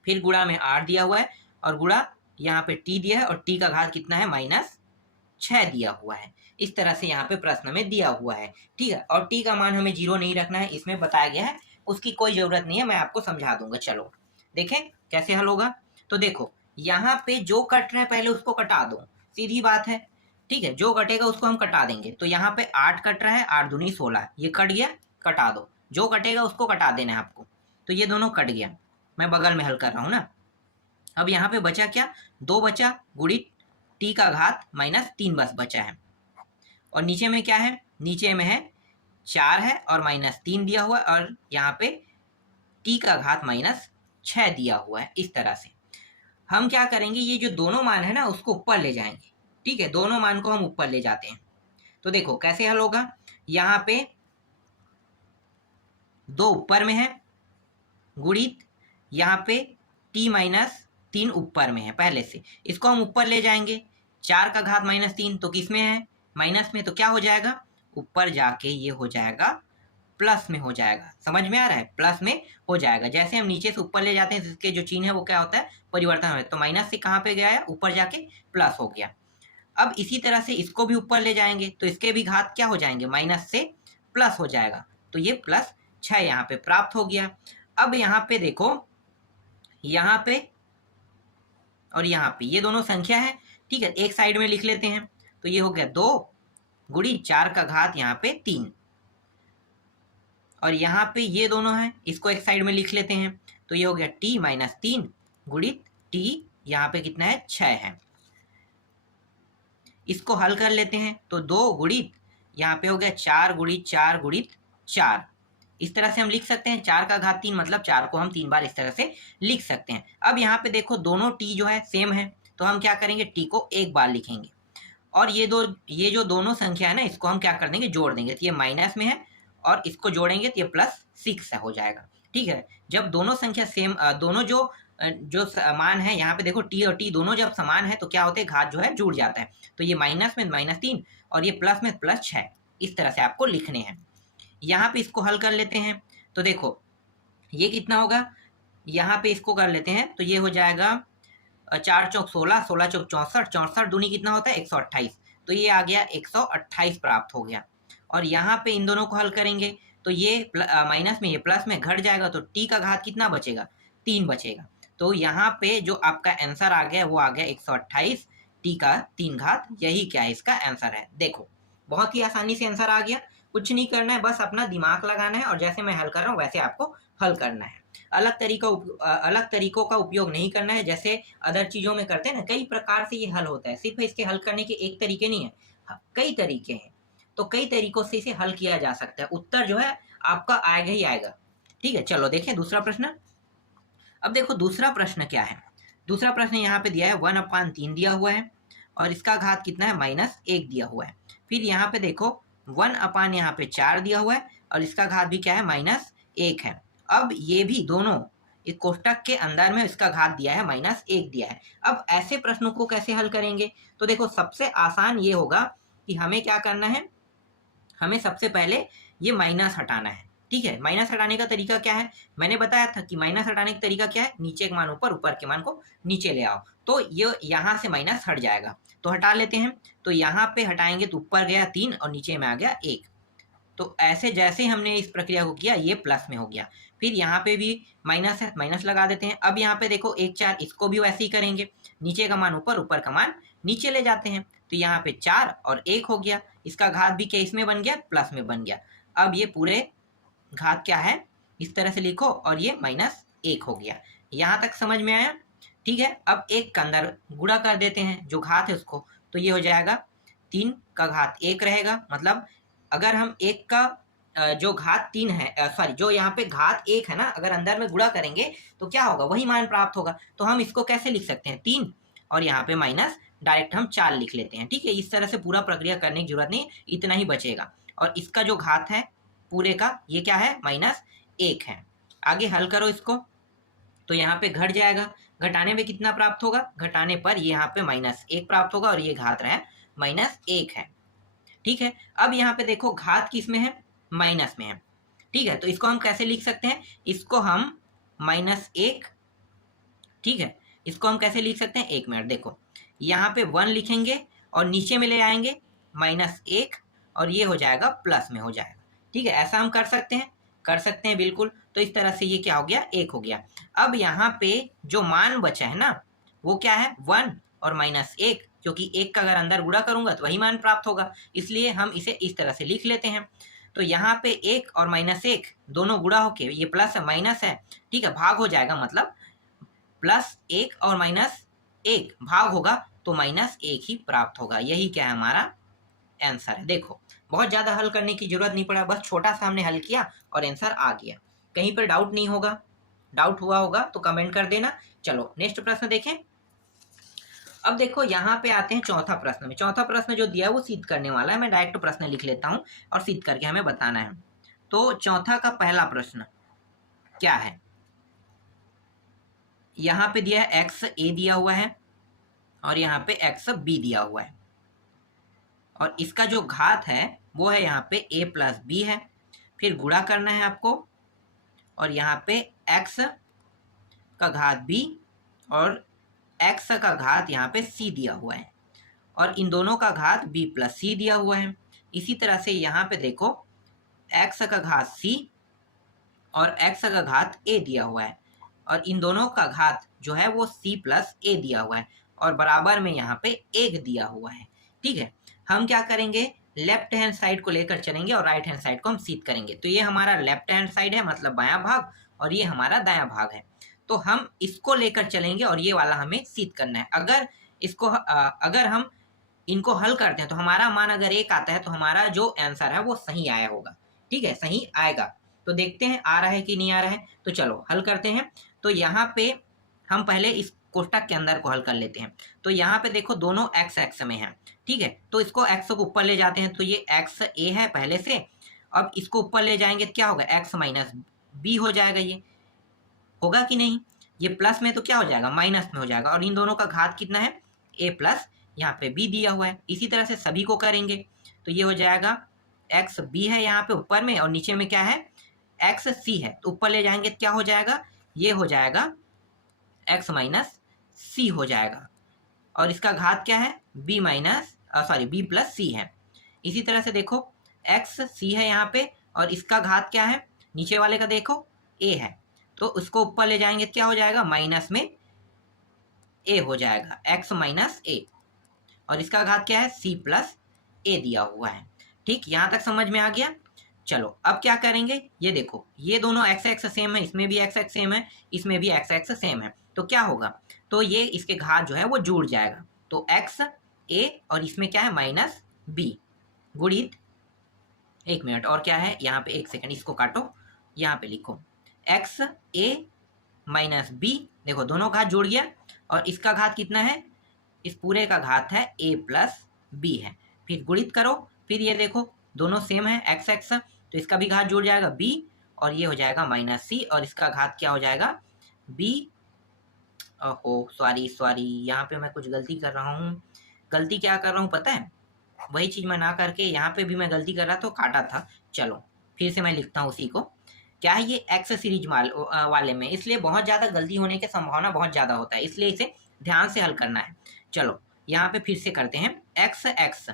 फिर गुणा में 8 दिया हुआ है, और गुणा यहाँ पे t दिया है, और t का घात कितना है, -6 दिया हुआ है। इस तरह से यहाँ पे प्रश्न में दिया हुआ है। ठीक है, और t का मान हमें 0 नहीं रखना है, इसमें बताया गया है, उसकी कोई जरूरत नहीं है, मैं आपको समझा दूंगा। चलो देखें कैसे हल होगा। तो देखो, यहाँ पे जो कट रहे हैं पहले उसको कटा दो, सीधी बात है। ठीक है, जो कटेगा उसको हम कटा देंगे। तो यहाँ पे 8 कट रहा है, 8 दूनी 16, ये कट गया, कटा दो। जो कटेगा उसको कटा देना है आपको। तो ये दोनों कट गया, मैं बगल में हल कर रहा हूँ ना। अब यहाँ पे बचा क्या, 2 बचा, गुणित t का घात -3 बस बचा है, और नीचे में क्या है, नीचे में है 4 है और -3 दिया हुआ है, और यहाँ पे t का घात -6 दिया हुआ है। इस तरह से हम क्या करेंगे, ये जो दोनों मान है ना उसको ऊपर ले जाएंगे। ठीक है, दोनों मान को हम ऊपर ले जाते हैं। तो देखो कैसे हल होगा, यहाँ पे 2 ऊपर में है, गुणित यहाँ पे t-3 ऊपर में है पहले से, इसको हम ऊपर ले जाएंगे। 4 का घात -3 तो किस में है, माइनस में, तो क्या हो जाएगा, ऊपर जाके ये हो जाएगा प्लस में हो जाएगा। समझ में आ रहा है, प्लस में हो जाएगा। जैसे हम नीचे से ऊपर ले जाते हैं, इसके जो चिन्ह है वो क्या होता है, परिवर्तन होता है। तो माइनस से कहाँ पे गया है, ऊपर जाके प्लस हो गया। अब इसी तरह से इसको भी ऊपर ले जाएंगे, तो इसके भी घात क्या हो जाएंगे, माइनस से प्लस हो जाएगा, तो ये +6 यहाँ पे प्राप्त हो गया। अब यहाँ पे देखो, यहाँ पे और यहाँ पे ये दोनों संख्या है। ठीक है, एक साइड में लिख लेते हैं, तो ये हो गया 2 गुणित 4 का घात यहाँ पे 3, और यहाँ पे ये दोनों है, इसको एक साइड में लिख लेते हैं, तो ये हो गया t-3 गुणित t यहाँ पे कितना है, 6 है। इसको हल कर लेते हैं, तो 2 गुणित यहाँ पे हो गया 4 गुणित 4 गुणित 4, इस तरह से हम लिख सकते हैं। 4 का घात 3 मतलब 4 को हम 3 बार इस तरह से लिख सकते हैं। अब यहाँ पे देखो दोनों t जो है सेम है, तो हम क्या करेंगे, t को एक बार लिखेंगे, और ये जो दोनों संख्या है ना इसको हम क्या कर देंगे, जोड़ देंगे। तो ये माइनस में है और इसको जोड़ेंगे तो ये +6 हो जाएगा। ठीक है। जब दोनों संख्या सेम दोनों जो मान है यहाँ पे देखो टी और टी दोनों जब समान है तो क्या होते हैं, घात जो है जुड़ जाता है। तो ये माइनस में -3 और ये प्लस में +6, इस तरह से आपको लिखने हैं। यहाँ पे इसको हल कर लेते हैं तो देखो ये कितना होगा, यहाँ पे इसको कर लेते हैं तो ये हो जाएगा 4 चौक 16, 16 चौक 64, 64 दूनी कितना होता है 128, तो ये आ गया 128 प्राप्त हो गया। और यहाँ पे इन दोनों को हल करेंगे तो ये माइनस में ये प्लस में घट जाएगा तो टी का घात कितना बचेगा, 3 बचेगा। तो यहाँ पे जो आपका आंसर आ गया वो आ गया 128 टी का 3 घात, यही क्या है इसका आंसर है। देखो बहुत ही आसानी से आंसर आ गया, कुछ नहीं करना है, बस अपना दिमाग लगाना है और जैसे मैं हल कर रहा हूँ वैसे आपको हल करना है। अलग तरीकों का उपयोग नहीं करना है, जैसे अदर चीज़ों में करते हैं ना, कई प्रकार से ये हल होता है, सिर्फ इसके हल करने के एक तरीके नहीं है, कई तरीके हैं। तो कई तरीकों से इसे हल किया जा सकता है, उत्तर जो है आपका आएगा ही आएगा। ठीक है, चलो देखें दूसरा प्रश्न। अब देखो दूसरा प्रश्न क्या है। दूसरा प्रश्न यहाँ पे दिया है 1/3 दिया हुआ है और इसका घात कितना है -1 दिया हुआ है। फिर यहाँ पे देखो 1/, यहाँ पे 4 दिया हुआ है और इसका घात भी क्या है -1 है। अब ये भी दोनों इस कोष्टक के अंदर में इसका घात दिया है -1 दिया है। अब ऐसे प्रश्नों को कैसे हल करेंगे, तो देखो सबसे आसान ये होगा कि हमें क्या करना है, हमें सबसे पहले ये माइनस हटाना है। ठीक है, माइनस हटाने का तरीका क्या है, मैंने बताया था कि माइनस हटाने का तरीका क्या है, नीचे के मान ऊपर, ऊपर के मान को नीचे ले आओ, तो ये यहाँ से माइनस हट जाएगा। तो हटा लेते हैं, तो यहाँ पे हटाएंगे तो ऊपर गया 3 और नीचे में आ गया 1। तो ऐसे जैसे हमने इस प्रक्रिया को किया ये प्लस में हो गया। फिर यहाँ पे भी माइनस है, माइनस लगा देते हैं। अब यहाँ पे देखो 1 4, इसको भी वैसे ही करेंगे, नीचे का मान ऊपर, ऊपर का मान नीचे ले जाते हैं। तो यहाँ पे 4 और 1 हो गया, इसका घात भी क्या इसमें बन गया, प्लस में बन गया। अब ये पूरे घात क्या है इस तरह से लिखो और ये -1 हो गया। यहाँ तक समझ में आया। ठीक है, अब 1 का अंदर गुणा कर देते हैं जो घात है उसको, तो ये हो जाएगा 3 का घात 1 रहेगा। मतलब अगर हम 1 का जो घात 3 है, सॉरी जो यहाँ पे घात 1 है ना, अगर अंदर में गुणा करेंगे तो क्या होगा, वही मान प्राप्त होगा। तो हम इसको कैसे लिख सकते हैं, 3 और यहाँ पे माइनस, डायरेक्ट हम 4 लिख लेते हैं। ठीक है, इस तरह से पूरा प्रक्रिया करने की जरूरत नहीं, इतना ही बचेगा। और इसका जो घात है पूरे का ये क्या है -1 है। आगे हल करो इसको तो यहाँ पे घट जाएगा, घटाने में कितना प्राप्त होगा, घटाने पर यहाँ पे -1 प्राप्त होगा और ये घात रहा है -1 है। ठीक है, अब यहाँ पे देखो घात किस में है, माइनस में है। ठीक है, तो इसको हम कैसे लिख सकते हैं, इसको हम -1, ठीक है, इसको हम कैसे लिख सकते हैं, 1 मिनट देखो, यहाँ पे 1 लिखेंगे और नीचे में ले आएंगे -1 और ये हो जाएगा प्लस में हो जाएगा। ठीक है, ऐसा हम कर सकते हैं बिल्कुल। तो इस तरह से ये क्या हो गया, 1 हो गया। अब यहाँ पे जो मान बचा है ना वो क्या है, 1 और -1, क्योंकि 1 का अगर अंदर गुणा करूंगा तो वही मान प्राप्त होगा, इसलिए हम इसे इस तरह से लिख लेते हैं। तो यहाँ पे 1 और -1 दोनों गुणा होके ये प्लस है माइनस है, ठीक है, भाग हो जाएगा, मतलब +1 और -1 भाग होगा तो -1 ही प्राप्त होगा। यही क्या है हमारा आंसर है। देखो बहुत ज़्यादा हल करने की जरूरत नहीं पड़ा, बस छोटा सा हमने हल किया और आंसर आ गया। कहीं पर डाउट नहीं होगा, डाउट हुआ होगा तो कमेंट कर देना। चलो नेक्स्ट प्रश्न देखें। अब देखो यहाँ पे आते हैं चौथा प्रश्न में। चौथा प्रश्न जो दिया है वो सिद्ध करने वाला है, मैं डायरेक्ट प्रश्न लिख लेता हूँ और सिद्ध करके हमें बताना है। तो चौथा का पहला प्रश्न क्या है, यहाँ पे दिया है XA दिया हुआ है और यहाँ पे XB दिया हुआ है और इसका जो घात है वो है यहाँ पे A + B है। फिर गुणा करना है आपको और यहाँ पे x का घात B और x का घात यहाँ पे C दिया हुआ है और इन दोनों का घात B + C दिया हुआ है। इसी तरह से यहाँ पे देखो x का घात C और x का घात A दिया हुआ है और इन दोनों का घात जो है वो C + A दिया हुआ है और बराबर में यहाँ पे 1 दिया हुआ है। ठीक है, हम क्या करेंगे, लेफ्ट हैंड साइड को लेकर चलेंगे और राइट हैंड साइड को हम सिद्ध करेंगे। तो ये हमारा लेफ्ट हैंड साइड है, मतलब बायां भाग, और ये हमारा दायां भाग है। तो हम इसको लेकर चलेंगे और ये वाला हमें सिद्ध करना है। अगर हम इनको हल करते हैं तो हमारा मान अगर 1 आता है तो हमारा जो आंसर है वो सही आया होगा। ठीक है, सही आएगा। तो देखते हैं आ रहा है कि नहीं आ रहा है। तो चलो हल करते हैं। तो यहाँ पे हम पहले इस कोष्टक के अंदर को हल कर लेते हैं। तो यहाँ पे देखो दोनों x में है। ठीक है, तो इसको x को ऊपर ले जाते हैं तो ये XA है पहले से। अब इसको ऊपर ले जाएंगे तो क्या होगा, x बी हो जाएगा, ये होगा कि नहीं? ये प्लस में तो क्या हो जाएगा, माइनस में हो जाएगा, और इन दोनों का घात कितना है, ए प्लस, यहाँ पे बी दिया हुआ है। इसी तरह से सभी को करेंगे तो ये हो जाएगा एक्स बी है यहाँ पे ऊपर में, और नीचे में क्या है, एक्स सी है, तो ऊपर ले जाएंगे क्या हो जाएगा, ये हो जाएगा एक्स माइनस सी हो जाएगा, और इसका घात क्या है, B minus sorry B plus C है। इसी तरह से देखो एक्स सी है यहाँ पे, और इसका घात क्या है, नीचे वाले का देखो ए है, तो उसको ऊपर ले जाएंगे क्या हो जाएगा, माइनस में ए हो जाएगा, एक्स माइनस ए, और इसका घात क्या है, सी प्लस ए दिया हुआ है। ठीक, यहाँ तक समझ में आ गया। चलो अब क्या करेंगे, ये देखो ये दोनों एक्स एक्स सेम है, इसमें भी एक्स एक्स सेम है, इसमें भी एक्स एक्स सेम है, तो क्या होगा, तो ये इसके घात जो है वो जुड़ जाएगा, तो एक्स ए और इसमें क्या है माइनस बी गुणित, एक मिनट और क्या है यहाँ पे, एक सेकंड इसको काटो, यहाँ पे लिखो एक्स ए माइनस बी, देखो दोनों घात जुड़ गया, और इसका घात कितना है, इस पूरे का घात है ए प्लस बी है, फिर गुणित करो, फिर ये देखो दोनों सेम है एक्स एक्स, तो इसका भी घात जुड़ जाएगा बी, और ये हो जाएगा माइनस सी, और इसका घात क्या हो जाएगा बी, ओहो सॉरी यहाँ पे मैं कुछ गलती कर रहा हूँ, गलती क्या कर रहा हूँ पता है, वही चीज़ मैं ना करके यहाँ पे भी मैं गलती कर रहा तो काटा था। चलो फिर से मैं लिखता हूँ उसी को, क्या है ये एक्स सीरीज वाले में, इसलिए बहुत ज़्यादा गलती होने की संभावना बहुत ज़्यादा होता है, इसलिए इसे ध्यान से हल करना है। चलो यहाँ पे फिर से करते हैं, एक्स एक्स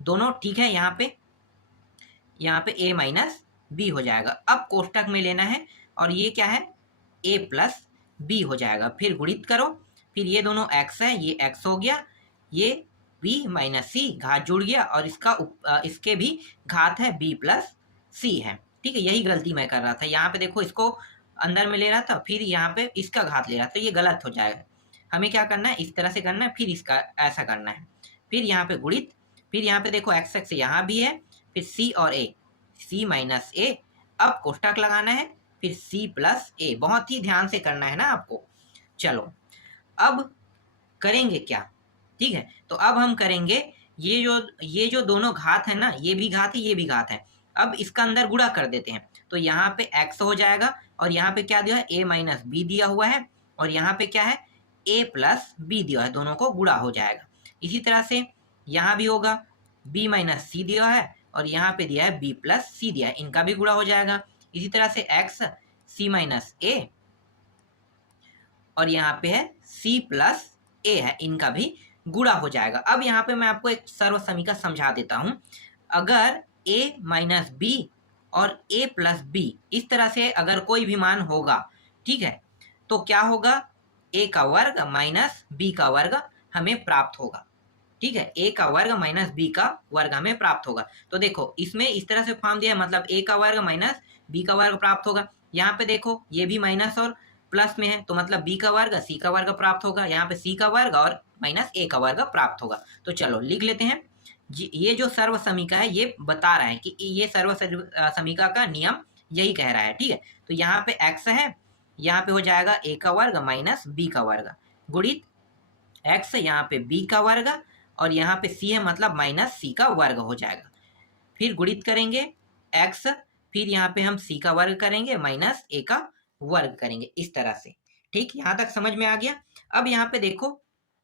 दोनों ठीक है, यहाँ पे ए माइनस बी हो जाएगा, अब कोष्टक में लेना है, और ये क्या है ए प्लस बी हो जाएगा, फिर गुणित करो, फिर ये दोनों एक्स है, ये एक्स हो गया, ये बी माइनस सी घात जुड़ गया, और इसके भी घात है बी प्लस सी है। ठीक है, यही गलती मैं कर रहा था, यहाँ पे देखो इसको अंदर में ले रहा था, फिर यहाँ पे इसका घात ले रहा था, तो ये गलत हो जाएगा, हमें क्या करना है, इस तरह से करना है, फिर इसका ऐसा करना है, फिर यहाँ पे गुणित, फिर यहाँ पे देखो एक्स एक्स यहाँ भी है, फिर सी और ए, सी माइनस ए, अब कोष्टक लगाना है, फिर सी प्लस ए, बहुत ही ध्यान से करना है ना आपको। चलो अब करेंगे क्या, ठीक है, तो अब हम करेंगे ये जो दोनों घात है ना, ये भी घात है, ये भी घात है, अब इसका अंदर गुणा कर देते हैं, तो यहाँ पे x हो जाएगा, और यहाँ पे क्या दिया है, a माइनस बी दिया हुआ है, और यहाँ पे क्या है a प्लस बी दिया है, दोनों को गुणा हो जाएगा। इसी तरह से यहाँ भी होगा, b माइनस सी दिया है, और यहाँ पे दिया है b प्लस सी दिया है, इनका भी गुणा हो जाएगा। इसी तरह से x c माइनस a, और यहाँ पे है c प्लस a है, इनका भी गुणा हो जाएगा। अब यहाँ पे मैं आपको एक सर्व समीकरण समझा देता हूँ, अगर a माइनस बी और a प्लस बी इस तरह से अगर कोई भी मान होगा, ठीक है, तो क्या होगा, a का वर्ग माइनस b का वर्ग हमें प्राप्त होगा। ठीक है, a का वर्ग माइनस b का वर्ग हमें प्राप्त होगा। तो देखो इसमें इस तरह से फॉर्म दिया है, मतलब a का वर्ग माइनस b का वर्ग प्राप्त होगा। यहाँ पे देखो ये भी माइनस और प्लस में है, तो मतलब b का वर्ग c का वर्ग प्राप्त होगा, यहाँ पे c का वर्ग और माइनस a का वर्ग प्राप्त होगा। तो चलो लिख लेते हैं, ये जो सर्व समीका है ये बता रहा है कि ये सर्व समीका का नियम यही कह रहा है। ठीक है, तो यहाँ पे x है, यहाँ पे हो जाएगा a का वर्ग माइनस b का वर्ग गुणित x, यहाँ पे b का वर्ग, और यहाँ पे c है, मतलब माइनस c का वर्ग हो जाएगा। फिर गुणित करेंगे x, फिर यहाँ पे हम c का वर्ग करेंगे माइनस a का वर्ग करेंगे, इस तरह से। ठीक, यहाँ तक समझ में आ गया। अब यहाँ पे देखो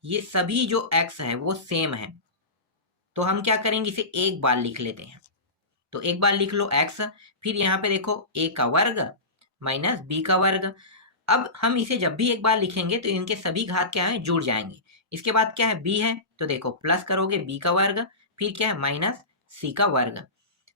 ये सभी जो x है वो सेम है, तो हम क्या करेंगे, इसे एक बार लिख लेते हैं। तो एक बार लिख लो x, फिर यहाँ पे देखो a का वर्ग माइनस b का वर्ग। अब हम इसे जब भी एक बार लिखेंगे तो इनके सभी घात क्या है, जुड़ जाएंगे। इसके बाद क्या है, b है, तो देखो प्लस करोगे b का वर्ग, फिर क्या है माइनस c का वर्ग,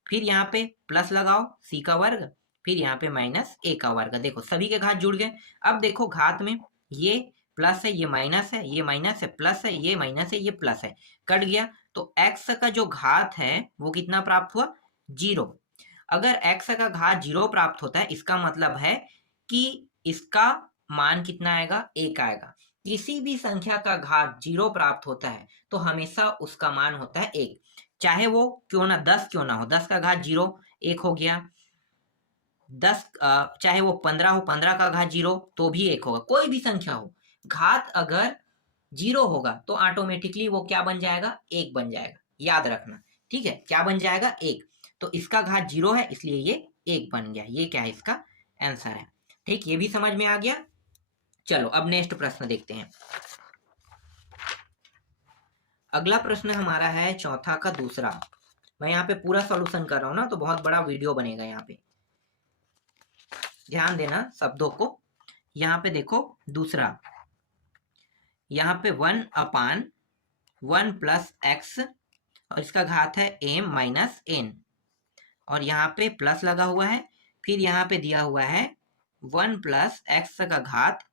फिर यहाँ पे प्लस लगाओ c का वर्ग, फिर यहाँ पे माइनस a का वर्ग। देखो सभी के घात जुड़ गए। अब देखो घात में ये प्लस है, ये माइनस है, ये माइनस है, प्लस है, ये माइनस है, ये प्लस है, कट गया। तो x का जो घात है वो कितना प्राप्त हुआ, 0। अगर x का घात 0 प्राप्त होता है, इसका मतलब है कि इसका मान कितना आएगा, 1 आएगा। किसी भी संख्या का घात 0 प्राप्त होता है तो हमेशा उसका मान होता है 1, चाहे वो क्यों ना 10 क्यों ना हो, 10 का घात 0 1 हो गया, 10 चाहे वो 15 हो, 15 का घात 0 तो भी 1 होगा। कोई भी संख्या हो, घात अगर 0 होगा तो ऑटोमेटिकली वो क्या बन जाएगा, 1 बन जाएगा, याद रखना। ठीक है, क्या बन जाएगा, 1। तो इसका घात 0 है इसलिए ये 1 बन गया, ये क्या है इसका आंसर है। ठीक, ये भी समझ में आ गया। चलो अब नेक्स्ट प्रश्न देखते हैं। अगला प्रश्न हमारा है चौथा का दूसरा। मैं यहाँ पे पूरा सॉल्यूशन कर रहा हूँ ना, तो बहुत बड़ा वीडियो बनेगा यहाँ पे, ध्यान देना शब्दों को। यहाँ पे देखो दूसरा, यहाँ पे 1/1 प्लस एक्स और इसका घात है m माइनस n, और यहाँ पे प्लस लगा हुआ है, फिर यहाँ पे दिया हुआ है 1 प्लस एक्स का घात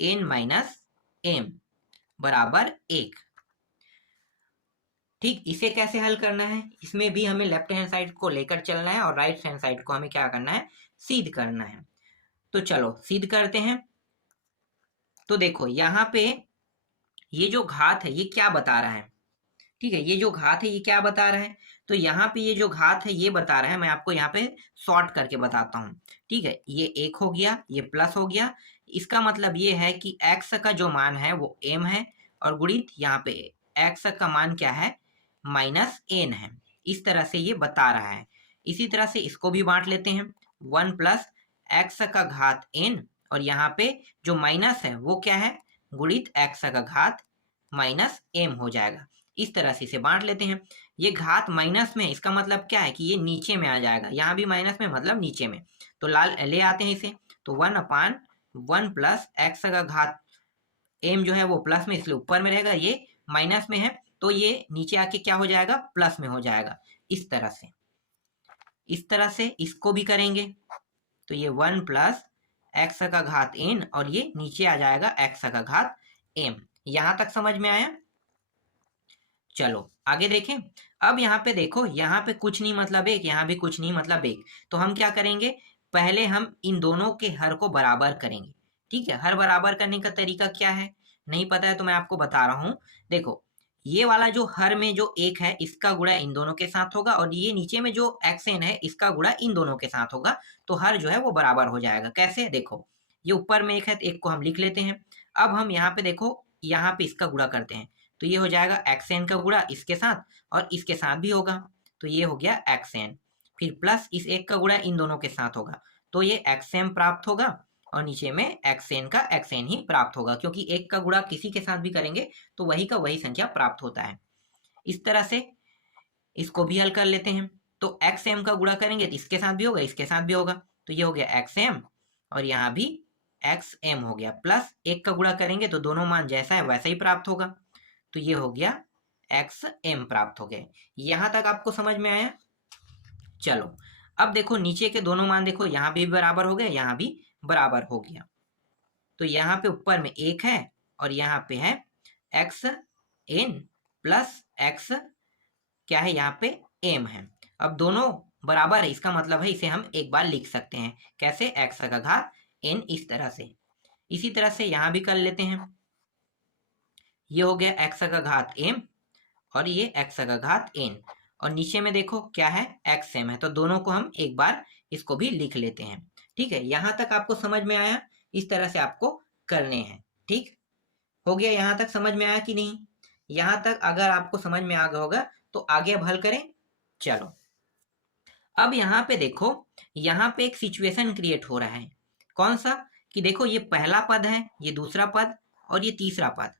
n माइनस m बराबर 1। ठीक, इसे कैसे हल करना है, इसमें भी हमें लेफ्ट हैंड साइड को लेकर चलना है और राइट हैंड साइड को हमें क्या करना है, सिद्ध करना है। तो चलो सिद्ध करते हैं। तो देखो यहाँ पे ये जो घात है ये क्या बता रहा है, ठीक है, ये जो घात है ये क्या बता रहा है, तो यहाँ पे ये जो घात है ये बता रहा है, मैं आपको यहाँ पे शॉर्ट करके बताता हूँ। ठीक है, ये 1 हो गया, ये प्लस हो गया, इसका मतलब ये है कि x का जो मान है वो m है, और गुणित यहाँ पे x का मान क्या है, माइनस n है। इस तरह से ये बता रहा है। इसी तरह से इसको भी बांट लेते हैं, 1 प्लस एक्स का घात n, और यहाँ पे जो माइनस है वो क्या है, गुणित x का घात माइनस m हो जाएगा। इस तरह से इसे बांट लेते हैं। ये घात माइनस में, इसका मतलब क्या है कि ये नीचे में आ जाएगा, यहाँ भी माइनस में मतलब नीचे में, तो लाल ले आते हैं इसे। तो 1/1 प्लस एक्स का घात m जो है वो प्लस में, इसलिए ऊपर में रहेगा, ये माइनस में है तो ये नीचे आके क्या हो जाएगा, प्लस में हो जाएगा। इस तरह से इसको भी करेंगे, तो ये 1 प्लस एक्स का घात n और ये नीचे आ जाएगा x का घात m। यहां तक समझ में आया। चलो आगे देखें। अब यहाँ पे देखो, यहाँ पे कुछ नहीं मतलब 1, यहाँ भी कुछ नहीं मतलब 1, तो हम क्या करेंगे, पहले हम इन दोनों के हर को बराबर करेंगे। ठीक है, हर बराबर करने का तरीका क्या है, नहीं पता है तो मैं आपको बता रहा हूँ। देखो ये वाला जो हर में जो 1 है इसका गुणा इन दोनों के साथ होगा, और ये नीचे में जो xn है इसका गुणा इन दोनों के साथ होगा, तो हर जो है वो बराबर हो जाएगा। कैसे, देखो ये ऊपर में 1 है तो 1 को हम लिख लेते हैं। अब हम यहाँ पे देखो, यहाँ पे इसका गुणा करते हैं, तो ये हो जाएगा xn का गुणा इसके साथ और इसके साथ भी होगा, तो ये हो गया xn, फिर प्लस इस 1 का गुणा इन दोनों के साथ होगा, तो ये xm प्राप्त होगा, और नीचे में xn का xn ही प्राप्त होगा, क्योंकि 1 का गुणा किसी के साथ भी करेंगे तो वही का वही संख्या प्राप्त होता है। इस तरह से इसको भी हल कर लेते हैं। तो xm का गुणा करेंगे तो इसके साथ भी होगा, इसके साथ भी होगा, तो ये हो गया xm, और यहाँ भी xm हो गया, प्लस 1 का गुणा करेंगे तो दोनों मान जैसा है वैसा ही प्राप्त होगा, तो ये हो गया xm प्राप्त हो गए। यहां तक आपको समझ में आया। चलो अब देखो नीचे के दोनों मान देखो, यहाँ भी बराबर हो गए, यहाँ भी बराबर हो गया, तो यहाँ पे ऊपर में 1 है और यहाँ पे है xn प्लस x क्या है, यहाँ पे m है। अब दोनों बराबर है, इसका मतलब है इसे हम एक बार लिख सकते हैं, कैसे, x का घात n, इस तरह से। इसी तरह से यहाँ भी कर लेते हैं, ये हो गया x का घात m और ये x का घात n, और नीचे में देखो क्या है, xm है, तो दोनों को हम एक बार इसको भी लिख लेते हैं। ठीक है, यहां तक आपको समझ में आया। इस तरह से आपको करने हैं। ठीक हो गया, यहां तक समझ में आया कि नहीं। यहां तक अगर आपको समझ में आ गया होगा तो आगे अब हल करें। चलो अब यहाँ पे देखो, यहाँ पे एक सिचुएशन क्रिएट हो रहा है। कौन सा, कि देखो ये पहला पद है, ये दूसरा पद और ये तीसरा पद,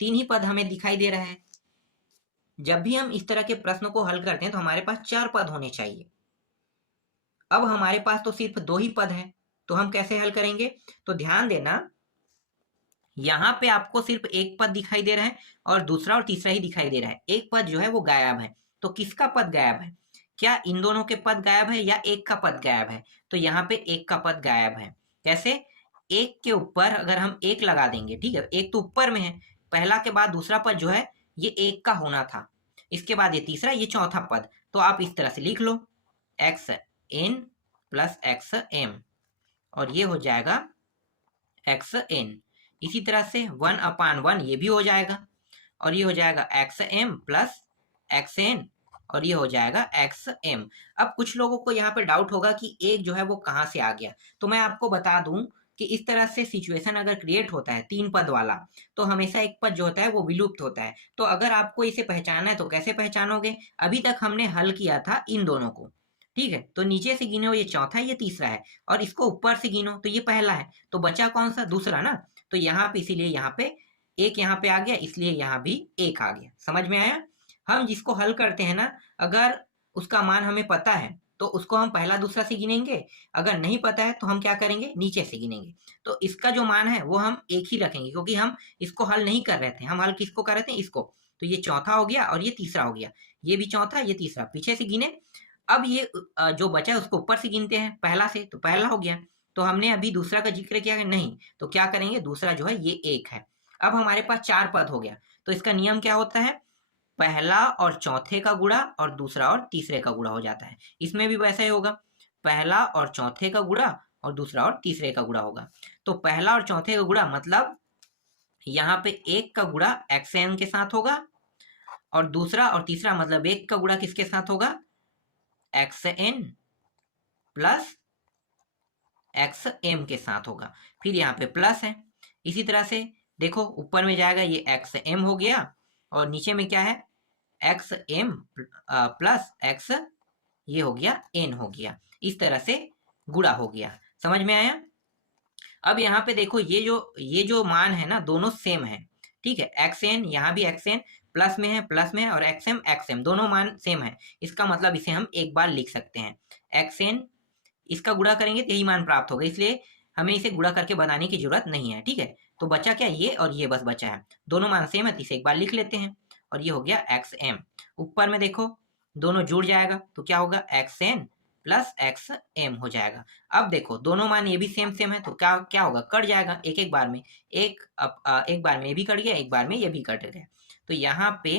3 ही पद हमें दिखाई दे रहा है। जब भी हम इस तरह के प्रश्न को हल करते हैं तो हमारे पास 4 पद होने चाहिए। अब हमारे पास तो सिर्फ 2 ही पद हैं, तो हम कैसे हल करेंगे। तो ध्यान देना, यहाँ पे आपको सिर्फ एक पद दिखाई दे रहा है और दूसरा और तीसरा ही दिखाई दे रहा है, एक पद जो है वो गायब है। तो किसका पद गायब है, क्या इन दोनों के पद गायब है या एक का पद गायब है। तो यहाँ पे एक का पद गायब है। कैसे, एक के ऊपर अगर हम 1 लगा देंगे, ठीक है, एक तो ऊपर में है, पहला के बाद दूसरा पद जो है ये 1 का होना था, इसके बाद ये तीसरा, ये चौथा पद, तो आप इस तरह से लिख लो xn प्लस xm, और ये हो जाएगा xn। इसी तरह से 1/1 ये भी हो जाएगा, और ये हो जाएगा xm प्लस xn, और ये हो जाएगा xm। अब कुछ लोगों को यहाँ पे डाउट होगा कि एक जो है वो कहाँ से आ गया, तो मैं आपको बता दूं कि इस तरह से सिचुएशन अगर क्रिएट होता है 3 पद वाला, तो हमेशा एक पद जो होता है वो विलुप्त होता है। तो अगर आपको इसे पहचानना है तो कैसे पहचानोगे, अभी तक हमने हल किया था इन दोनों को, ठीक है, तो नीचे से गिनो ये चौथा है, ये तीसरा है, और इसको ऊपर से गिनो तो ये पहला है, तो बचा कौन सा? दूसरा ना। तो यहाँ पे इसीलिए यहाँ पे एक यहाँ पे आ गया, इसलिए यहाँ भी एक आ गया। समझ में आया? हम जिसको हल करते हैं ना, अगर उसका मान हमें पता है तो उसको हम पहला दूसरा से गिनेंगे, अगर नहीं पता है तो हम क्या करेंगे? नीचे से गिनेंगे। तो इसका जो मान है वो हम एक ही रखेंगे, क्योंकि हम इसको हल नहीं कर रहे थे, हम हल किसको कर रहे थे? इसको। तो ये चौथा हो गया और ये तीसरा हो गया, ये भी चौथा, ये तीसरा, पीछे से गिने। अब ये जो बचा है उसको ऊपर से गिनते हैं, पहला से, तो पहला हो गया। तो हमने अभी दूसरा का जिक्र किया है नहीं, तो क्या करेंगे? दूसरा जो है ये एक है। अब हमारे पास 4 पद हो गया, तो इसका नियम क्या होता है? पहला और चौथे का गुणा और दूसरा और तीसरे का गुणा हो जाता है। इसमें भी वैसा ही होगा, पहला और चौथे का गुणा और दूसरा और तीसरे का गुणा होगा। तो पहला और चौथे का गुणा मतलब यहाँ पे एक का गुणा एक्स एन के साथ होगा, और दूसरा और तीसरा मतलब एक का गुणा किसके साथ होगा? X n plus x m के साथ होगा। फिर यहाँ पे प्लस है, इसी तरह से देखो ऊपर में जाएगा, ये एक्स एम हो गया, और नीचे में क्या है? एक्स एम प्लस एक्स, ये हो गया एन हो गया। इस तरह से गुणा हो गया। समझ में आया? अब यहाँ पे देखो, ये जो मान है ना, दोनों सेम है। ठीक है, एक्स एन, यहाँ भी एक्स एन प्लस में है, प्लस में है, और एक्स एम दोनों मान सेम है। इसका मतलब इसे हम एक बार लिख सकते हैं, एक्स एन, इसका गुणा करेंगे तो यही मान प्राप्त होगा, इसलिए हमें इसे गुणा करके बनाने की जरूरत नहीं है। ठीक है, तो बचा क्या? ये और ये बस बचा है, दोनों मान सेम है, तो इसे एक बार लिख लेते हैं, और ये हो गया एक्स एम। ऊपर में देखो दोनों जुड़ जाएगा, तो क्या होगा? X n plus x m हो जाएगा। अब देखो दोनों मान ये भी सेम सेम है, तो क्या क्या होगा? कट जाएगा एक एक बार में, एक बार में ये भी कट गया, एक बार में ये भी कट गया। तो यहाँ पे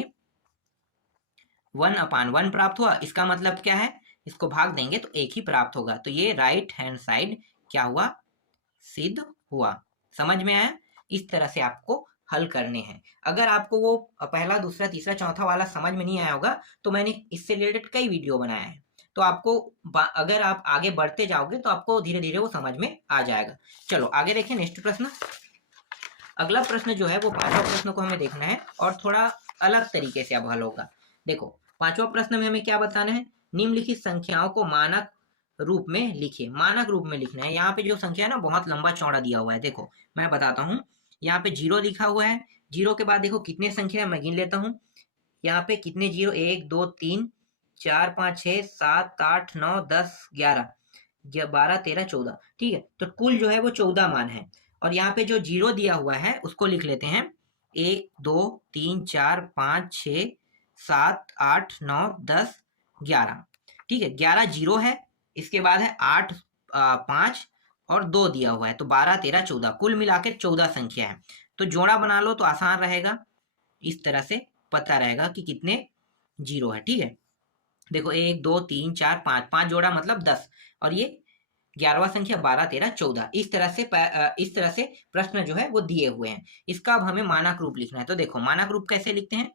1/1 प्राप्त हुआ। इसका मतलब क्या है? इसको भाग देंगे तो एक ही प्राप्त होगा। तो ये राइट हैंड साइड क्या हुआ? सिद्ध हुआ। समझ में आया? इस तरह से आपको हल करने हैं। अगर आपको वो पहला, दूसरा, तीसरा, चौथा वाला समझ में नहीं आया होगा तो मैंने इससे रिलेटेड कई वीडियो बनाया है, तो आपको अगर आप आगे बढ़ते जाओगे तो आपको धीरे धीरे वो समझ में आ जाएगा। चलो आगे देखें, नेक्स्ट प्रश्न। अगला प्रश्न जो है वो 5वां प्रश्न को हमें देखना है, और थोड़ा अलग तरीके से अब हल होगा। देखो 5वां प्रश्न में हमें क्या बताना है? निम्नलिखित संख्याओं को मानक रूप में लिखिए। मानक रूप में लिखना है। यहाँ पे जो संख्या है ना, बहुत लंबा चौड़ा दिया हुआ है। देखो मैं बताता हूँ, यहाँ पे 0 लिखा हुआ है, 0 के बाद देखो कितने संख्या है, मैं गिन लेता हूँ। यहाँ पे कितने 0? 1 2 3 4 5 6 7 8 9 10 11 12 13 14। ठीक है, तो कुल जो है वो 14 मान है, और यहाँ पे जो 0 दिया हुआ है उसको लिख लेते हैं 1 2 3 4 5 6 7 8 9 10 11। ठीक है, 11 0 है, इसके बाद है 8 5 और 2 दिया हुआ है, तो 12 13 14, कुल मिला के 14 संख्या है। तो जोड़ा बना लो तो आसान रहेगा, इस तरह से पता रहेगा कि कितने 0 है। ठीक है, देखो 1 2 3 4 5, 5 जोड़ा मतलब 10, और ये 11वां संख्या 12 13 14। इस तरह से प्रश्न जो है वो दिए हुए हैं। इसका अब हमें मानक रूप लिखना है। तो देखो मानक रूप कैसे लिखते हैं?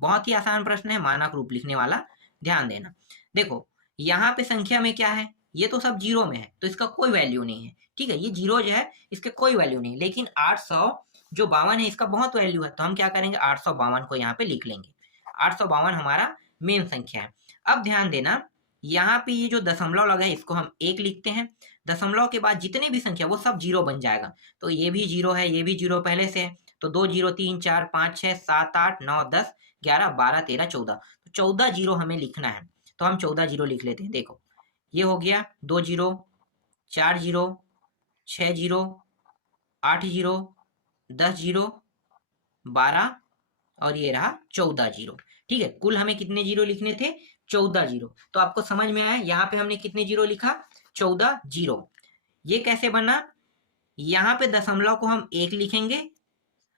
बहुत ही आसान प्रश्न है मानक रूप लिखने वाला, ध्यान देना। देखो यहाँ पे संख्या में क्या है? ये तो सब 0 में है, तो इसका कोई वैल्यू नहीं है। ठीक है, ये 0 जो है इसके कोई वैल्यू नहीं, लेकिन 852 है इसका बहुत वैल्यू है, तो हम क्या करेंगे? 852 को यहाँ पे लिख लेंगे। 852 हमारा मेन संख्या है। अब ध्यान देना, यहाँ पे ये जो दशमलव लगा है इसको हम 1 लिखते हैं। दशमलव के बाद जितने भी संख्या वो सब 0 बन जाएगा, तो ये भी 0 है, ये भी 0 पहले से है, तो 2 0 3 4 5 6 7 8 9 10 11 12 13 14, तो 14 0 हमें लिखना है। तो हम 14 0 लिख लेते हैं। देखो ये हो गया 2 0 4 0 6 0 8 0 10 0 12, और ये रहा 14 0। ठीक है, कुल हमें कितने 0 लिखने थे? 14 0। तो आपको समझ में आया यहाँ पे हमने कितने 0 लिखा? 14 0। ये कैसे बना? यहाँ पे दशमलव को हम 1 लिखेंगे,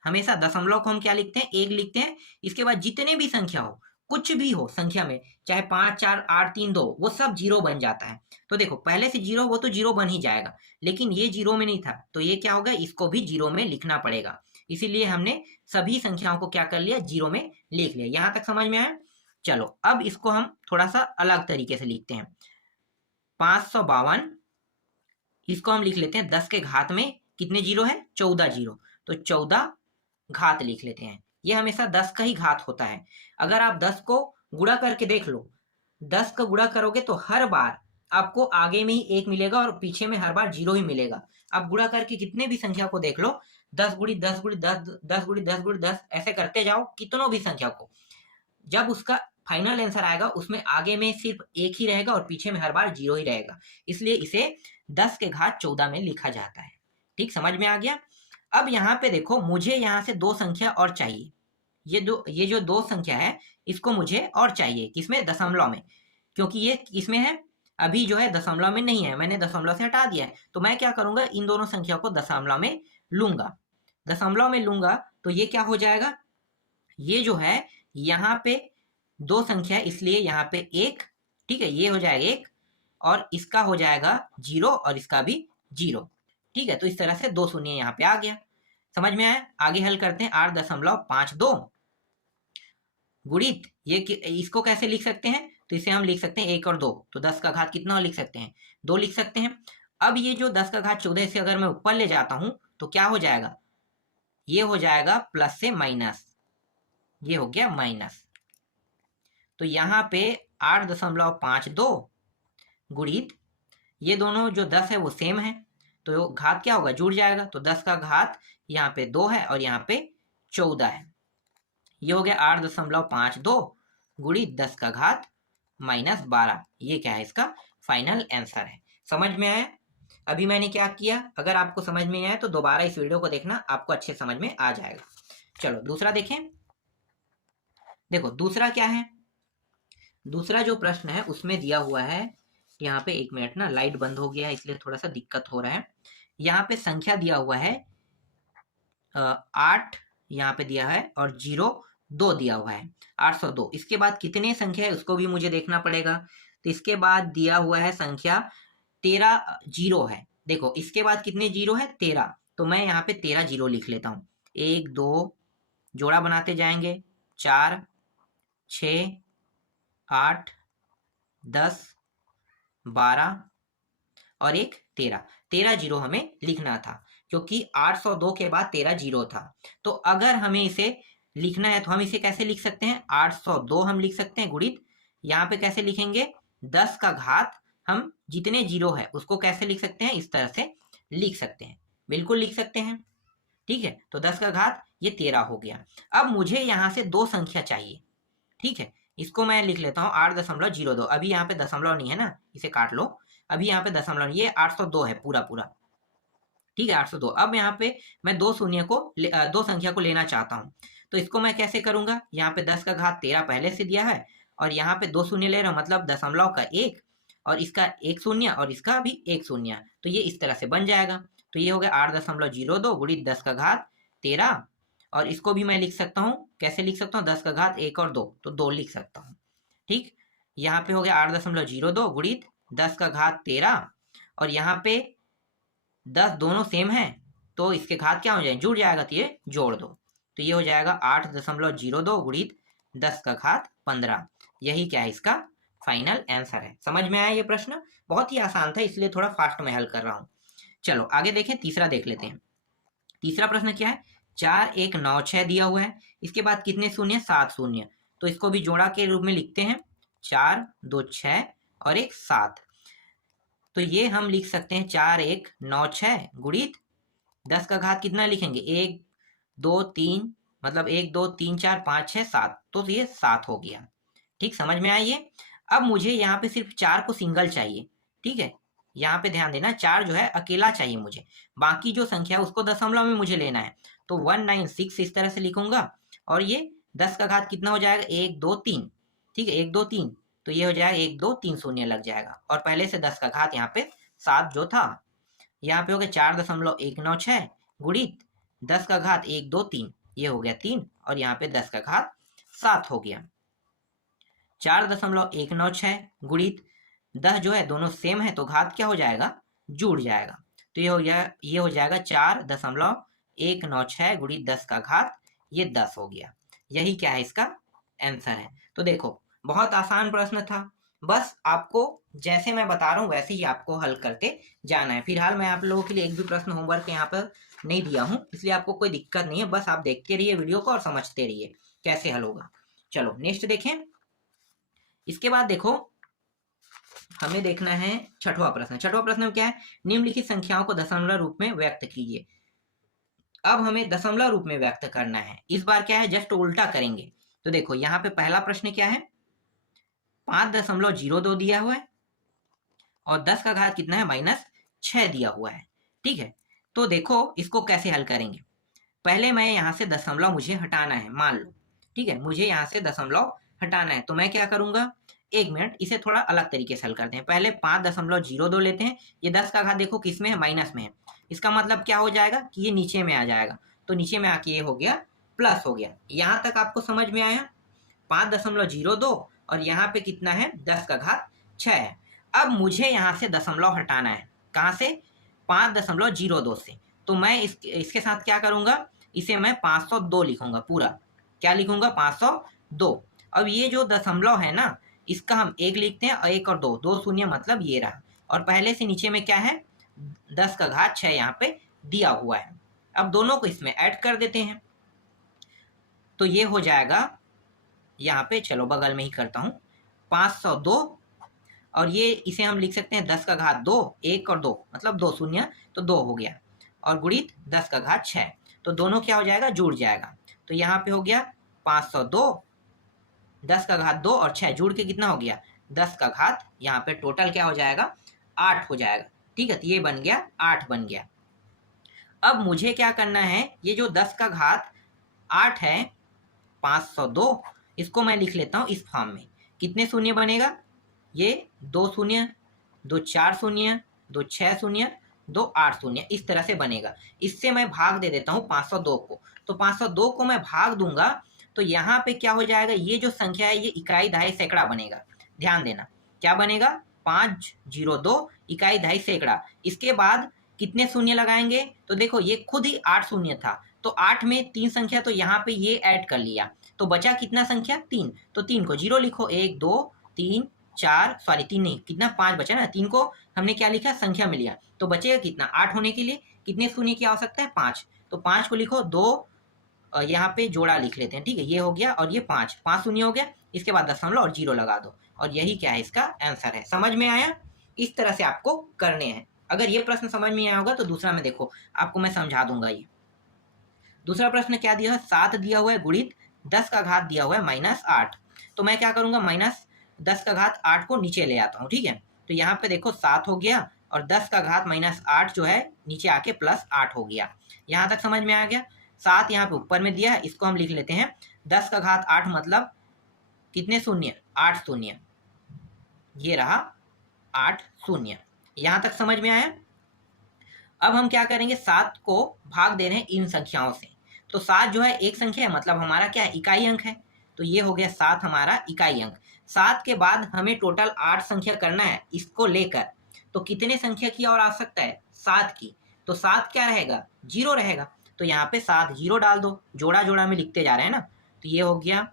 हमेशा दशमलव को हम क्या लिखते हैं? 1 लिखते हैं। इसके बाद जितने भी संख्या हो, कुछ भी हो संख्या में, चाहे 5 4 8 3 2, वो सब 0 बन जाता है। तो देखो पहले से 0, वो तो 0 बन ही जाएगा, लेकिन ये 0 में नहीं था, तो ये क्या होगा? इसको भी 0 में लिखना पड़ेगा। इसीलिए हमने सभी संख्याओं को क्या कर लिया? 0 में लिख लिया। यहां तक समझ में आया? चलो अब इसको हम थोड़ा सा अलग तरीके से लिखते हैं। 552, इसको हम लिख लेते हैं 10 के घात में कितने 0 है? 14 0, तो 14 घात लिख लेते हैं। ये हमेशा 10 का ही घात होता है। अगर आप 10 को गुणा करके देख लो, 10 का गुणा करोगे तो हर बार आपको आगे में ही 1 मिलेगा और पीछे में हर बार 0 ही मिलेगा। आप गुणा करके कितने भी संख्या को देख लो, 10 गुणी 10 गुणी 10, 10 गुणी 10 गुणी 10, ऐसे करते जाओ कितनों भी संख्या को, जब उसका फाइनल आंसर आएगा उसमें आगे में सिर्फ 1 ही रहेगा और पीछे में हर बार 0 ही रहेगा। इसलिए इसे 10 के घात 14 में लिखा जाता है। ठीक, समझ में आ गया। अब यहाँ पे देखो, मुझे यहाँ से 2 संख्या और चाहिए। ये जो 2 संख्या है इसको मुझे और चाहिए, किसमें? दशमलव में, क्योंकि ये किसमें है? अभी जो है दशमलव में नहीं है, मैंने दशमलव से हटा दिया है। तो मैं क्या करूंगा, इन दोनों संख्या को दशमलव में लूंगा। दशमलव में लूंगा तो ये क्या हो जाएगा, ये जो है यहाँ पे 2 संख्या है इसलिए यहाँ पे 1, ठीक है, ये हो जाएगा 1 और इसका हो जाएगा 0 और इसका भी 0। ठीक है, तो इस तरह से 2 शून्य यहाँ पे आ गया। समझ में आया? आगे हल करते हैं। 8.52 गुणित ये इसको कैसे लिख सकते हैं, तो इसे हम लिख सकते हैं 1 और 2, तो 10 का घात कितना लिख सकते हैं? 2 लिख सकते हैं। अब ये जो 10 का घात 14 से अगर मैं ऊपर ले जाता हूं तो क्या हो जाएगा, ये हो जाएगा प्लस से माइनस, ये हो गया माइनस। तो यहाँ पे 8.52 गुणित ये दोनों जो 10 है वो सेम है, तो घात क्या होगा, जुड़ जाएगा। तो 10 का घात यहाँ पे 2 है और यहाँ पे 14 है। ये हो गया 8.52 गुणित 10 का घात -12। ये क्या है, इसका फाइनल आंसर है। समझ में आया? अभी मैंने क्या किया, अगर आपको समझ में आया तो दोबारा इस वीडियो को देखना, आपको अच्छे समझ में आ जाएगा। चलो दूसरा देखें। देखो दूसरा क्या है, दूसरा जो प्रश्न है उसमें दिया हुआ है, यहाँ पे 1 मिनट ना, लाइट बंद हो गया है इसलिए थोड़ा सा दिक्कत हो रहा है। यहाँ पे संख्या दिया हुआ है 8 यहाँ पे दिया है और 2 दिया हुआ है, 802। इसके बाद कितने संख्या है उसको भी मुझे देखना पड़ेगा। तो इसके बाद दिया हुआ है संख्या 13 जीरो है। देखो इसके बाद कितने जीरो है, 13, तो मैं यहाँ पे 13 जीरो लिख लेता हूँ। 1 2 जोड़ा बनाते जाएंगे, 4 6 8 10 12 और एक 13 जीरो हमें लिखना था, क्योंकि 802 के बाद 13 जीरो था। तो अगर हमें इसे लिखना है तो हम इसे कैसे लिख सकते हैं, 802 हम लिख सकते हैं गुणित, यहाँ पे कैसे लिखेंगे, 10 का घात, हम जितने जीरो है उसको कैसे लिख सकते हैं, इस तरह से लिख सकते हैं, बिल्कुल लिख सकते हैं। ठीक है, तो 10 का घात ये 13 हो गया। अब मुझे यहाँ से 2 संख्या चाहिए। ठीक है, इसको मैं लिख लेता हूँ 8.02। अभी यहाँ पे दशमलव नहीं है ना, इसे काट लो। अभी यहाँ पे दशमलव, ये 802 है पूरा पूरा। ठीक है, 802। अब यहाँ पे मैं 2 संख्या को लेना चाहता हूँ, तो इसको मैं कैसे करूंगा, यहाँ पे 10 का घात 13 पहले से दिया है और यहाँ पे 2 शून्य ले रहा हूँ, मतलब दशमलव का 1 और इसका 1 शून्य और इसका भी 1 शून्य, तो ये इस तरह से बन जाएगा। तो ये हो गया 8.02 गुणित 10 का घात 13 और इसको भी मैं लिख सकता हूँ, कैसे लिख सकता हूँ, 10 का घात 1 और 2, तो 2 लिख सकता हूँ। ठीक, यहाँ पे हो गया 8.02 गुणित 10 का घात 13 और यहाँ पे 10 दोनों सेम है तो इसके घात क्या हो जाए, जुड़ जाएगा, तो ये जोड़ दो, तो ये हो जाएगा 8.02 गुणित 10 का घात 15। यही क्या है, इसका फाइनल आंसर है। समझ में आया ये प्रश्न? बहुत ही आसान था इसलिए थोड़ा फास्ट में हल कर रहा हूँ। चलो आगे देखें, तीसरा देख लेते हैं। तीसरा प्रश्न क्या है, 4 1 9 6 दिया हुआ है, इसके बाद कितने शून्य, 7 शून्य, तो इसको भी जोड़ा के रूप में लिखते हैं, 4 2 6 और एक 7। तो ये हम लिख सकते हैं 4 1 9 6 गुणित 10 का घात कितना लिखेंगे, 1 2 3, मतलब 1 2 3 4 5 6 7, तो ये 7 हो गया। ठीक, समझ में आई ये? अब मुझे यहाँ पे सिर्फ 4 को सिंगल चाहिए। ठीक है, यहाँ पे ध्यान देना, 4 जो है अकेला चाहिए मुझे, बाकी जो संख्या है उसको दशमलव में मुझे लेना है, तो 196 इस तरह से लिखूंगा और ये 10 का घात कितना हो जाएगा, 1 2 3। ठीक है, 1 2 3, तो ये हो जाएगा 1 2 3 शून्य लग जाएगा और पहले से 10 का घात यहाँ पे 7 जो था, यहाँ पे हो गया 4.196 गुणित 10 का घात 1 2 3, ये हो गया 3 और यहाँ पे 10 का घात 7 हो गया। 4.196 गुणित 10 जो है दोनों सेम है तो घात क्या हो जाएगा, जुड़ जाएगा, तो ये हो जाएगा 4.196 गुणित 10 का घात ये 10 हो गया। यही क्या है, इसका आंसर है। तो देखो बहुत आसान प्रश्न था, बस आपको जैसे मैं बता रहा हूँ वैसे ही आपको हल करते जाना है। फिलहाल मैं आप लोगों के लिए एक भी प्रश्न होमवर्क यहाँ पर नहीं दिया हूँ, इसलिए आपको कोई दिक्कत नहीं है, बस आप देखते रहिए वीडियो को और समझते रहिए कैसे हल होगा। चलो नेक्स्ट देखें। इसके बाद देखो हमें देखना है छठवां प्रश्न। छठवां प्रश्न में क्या है, निम्नलिखित संख्याओं को दशमलव रूप में व्यक्त कीजिए। अब हमें दशमलव रूप में व्यक्त करना है। इस बार क्या है, जस्ट उल्टा करेंगे। तो देखो यहाँ पे पहला प्रश्न क्या है, 5.02 दिया हुआ है और 10 का घात कितना है, -6 दिया हुआ है। ठीक है, तो देखो इसको कैसे हल करेंगे। पहले मैं यहाँ से दशमलव मुझे हटाना है, मान लो। ठीक है, मुझे यहाँ से दशमलव हटाना है, तो मैं क्या करूंगा, 1 मिनट, इसे थोड़ा अलग तरीके से हल करते हैं। पहले 5.02 लेते हैं। ये 10 का घात देखो किस में है, माइनस में है। इसका मतलब क्या हो जाएगा कि ये नीचे में आ जाएगा, तो नीचे में आके ये हो गया प्लस हो गया। यहाँ तक आपको समझ में आया, 5.02 और यहाँ पे कितना है, 10 का घात 6 है। अब मुझे यहाँ से दशमलव हटाना है, कहाँ से, 5.02 से। तो मैं इसके साथ क्या करूंगा, इसे मैं 502 लिखूंगा पूरा। क्या लिखूंगा, 502। अब ये जो दशमलव है ना, इसका हम 1 लिखते हैं और 1 और 2, 2 शून्य मतलब ये रहा। और पहले से नीचे में क्या है, 10 का घात 6 यहाँ पे दिया हुआ है। अब दोनों को इसमें ऐड कर देते हैं, तो ये हो जाएगा यहाँ पे, चलो बगल में ही करता हूँ, 502। और ये इसे हम लिख सकते हैं 10 का घात 2, 1 और 2 मतलब 2 शून्य, तो 2 हो गया, और गुणित 10 का घात 6, तो दोनों क्या हो जाएगा, जुड़ जाएगा। तो यहाँ पे हो गया 502, 10 का घात 2 और 6 जुड़ के कितना हो गया, 10 का घात, यहाँ पे टोटल क्या हो जाएगा, 8 हो जाएगा। ठीक है, तो ये बन गया 8 बन गया। अब मुझे क्या करना है, ये जो 10 का घात 8 है, 502, इसको मैं लिख लेता हूँ इस फॉर्म में। कितने शून्य बनेगा, ये 2 शून्य, 2 4 शून्य, 2 6 शून्य, 2 8 शून्य, इस तरह से बनेगा। इससे मैं भाग दे देता हूँ 502 को, तो 502 को मैं भाग दूंगा तो यहाँ पे क्या हो जाएगा, ये जो संख्या है ये इकाई दहाई सैकड़ा बनेगा। ध्यान देना, क्या बनेगा, 502 इकाई दहाई सैकड़ा। इसके बाद कितने शून्य लगाएंगे, तो देखो ये खुद ही 8 शून्य था, तो 8 में 3 संख्या, तो यहाँ पे ये ऐड कर लिया, तो बचा कितना संख्या, 3। तो 3 को 0 लिखो, 1 2 3 4, सॉरी 3 नहीं, कितना 5 बचा ना, 3 को हमने क्या लिखा, संख्या में लिया, तो बचेगा कितना, 8 होने के लिए कितने शून्य की आवश्यकता है, 5। तो 5 को लिखो, 2 यहाँ पे जोड़ा लिख लेते हैं। ठीक है, ये हो गया और ये 5 शून्य हो गया। इसके बाद दशमलव और 0 लगा दो, और यही क्या है, इसका आंसर है। समझ में आया, इस तरह से आपको करने हैं। अगर ये प्रश्न समझ में आया होगा तो दूसरा में देखो आपको मैं समझा दूंगा। ये दूसरा प्रश्न क्या दिया है, 7 दिया हुआ है गुणित 10 का घात दिया हुआ है -8। तो मैं क्या करूंगा, -10 का घात 8 को नीचे ले आता हूँ। ठीक है, तो यहाँ पे देखो 7 हो गया और 10 का घात -8 जो है नीचे आके +8 हो गया। यहाँ तक समझ में आ गया। 7 यहाँ पे ऊपर में दिया है, इसको हम लिख लेते हैं 10 का घात 8 मतलब कितने शून्य, 8 शून्य, ये रहा 8 शून्य। यहाँ तक समझ में आया। अब हम क्या करेंगे, 7 को भाग दे रहे हैं इन संख्याओं से। तो 7 जो है एक संख्या है, मतलब हमारा क्या है, इकाई अंक है, तो ये हो गया 7 हमारा इकाई अंक। 7 के बाद हमें टोटल 8 संख्या करना है इसको लेकर, तो कितने संख्या की और आवश्यकता है, 7 की। तो 7 क्या रहेगा, 0 रहेगा, तो यहाँ पे 7 0 डाल दो, जोड़ा जोड़ा में लिखते जा रहे हैं ना। तो ये हो गया,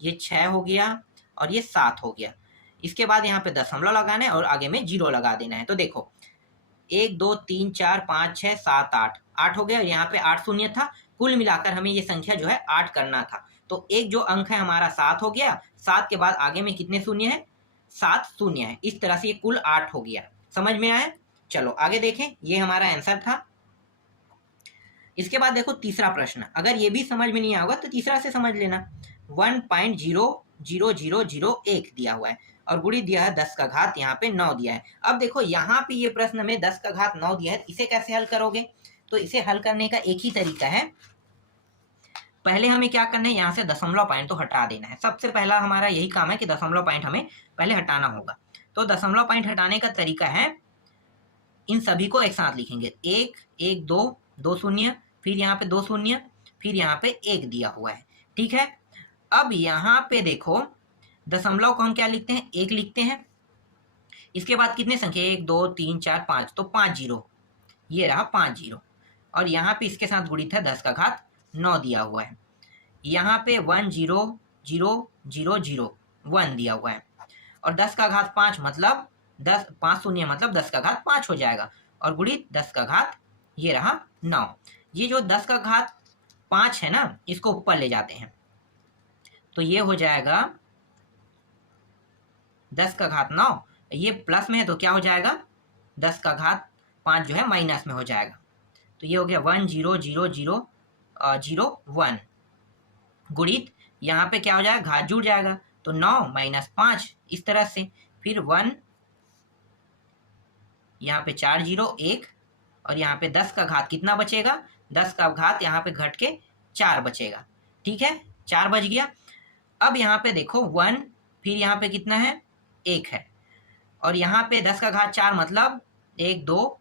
ये 6 हो गया और ये 7 हो गया। इसके बाद यहाँ पे दशमलव लगाना है और आगे में 0 लगा देना है। तो देखो 1 2 3 4 5 6 7 8, 8 हो गया, यहाँ पे 8 शून्य था। कुल मिलाकर हमें ये संख्या जो है 8 करना था, तो एक जो अंक है हमारा 7 हो गया। 7 के बाद आगे में कितने शून्य है, 7 शून्य है। इस तरह से ये कुल 8 हो गया। समझ में आया। चलो आगे देखें, ये हमारा आंसर था। इसके बाद देखो तीसरा प्रश्न, अगर ये भी समझ में नहीं आएगा तो तीसरा से समझ लेना। 1.00001 दिया हुआ है और गुणित दिया है 10 का घात यहाँ पे 9 दिया है। अब देखो यहाँ पे ये प्रश्न में 10 का घात 9 दिया है, इसे कैसे हल करोगे, तो इसे हल करने का एक ही तरीका है। पहले हमें क्या करना है, यहाँ से दशमलव पॉइंट तो हटा देना है। सबसे पहला हमारा यही काम है कि दशमलव पॉइंट हमें पहले हटाना होगा। तो दशमलव पॉइंट हटाने का तरीका है, इन सभी को एक साथ लिखेंगे, 1 1 2 2 शून्य, फिर यहाँ पे 2 शून्य, फिर यहाँ पे 1 दिया हुआ है। ठीक है, अब यहाँ पे देखो दशमलव को हम क्या लिखते हैं, 1 लिखते हैं। इसके बाद कितने संख्या, 1 2 3 4 5, तो 5 0, ये रहा 5 0। और यहाँ पे इसके साथ गुणित है 10 का घात 9 दिया हुआ है। यहाँ पे 1 0 0 0 0 1 दिया हुआ है, और 10 का घात 5 मतलब 10, 5 शून्य मतलब 10 का घात 5 हो जाएगा, और गुणित 10 का घात ये रहा 9। ये जो 10 का घात 5 है ना, इसको ऊपर ले जाते हैं, तो ये हो जाएगा 10 का घात 9, ये प्लस में है तो क्या हो जाएगा, 10 का घात 5 जो है माइनस में हो जाएगा। तो ये हो गया 1 0 0 0 0 1 गुणित यहाँ पे क्या हो जाएगा, घात जुड़ जाएगा तो 9 माइनस 5 इस तरह से, फिर 1 यहाँ पे 4 0 1 और यहाँ पे 10 का घात कितना बचेगा, 10 का घात यहाँ पे घट के 4 बचेगा। ठीक है, 4 बच गया। अब यहाँ पे देखो 1, फिर यहाँ पे कितना है, 1 है, और यहाँ पे 10 का घात 4 मतलब 1 2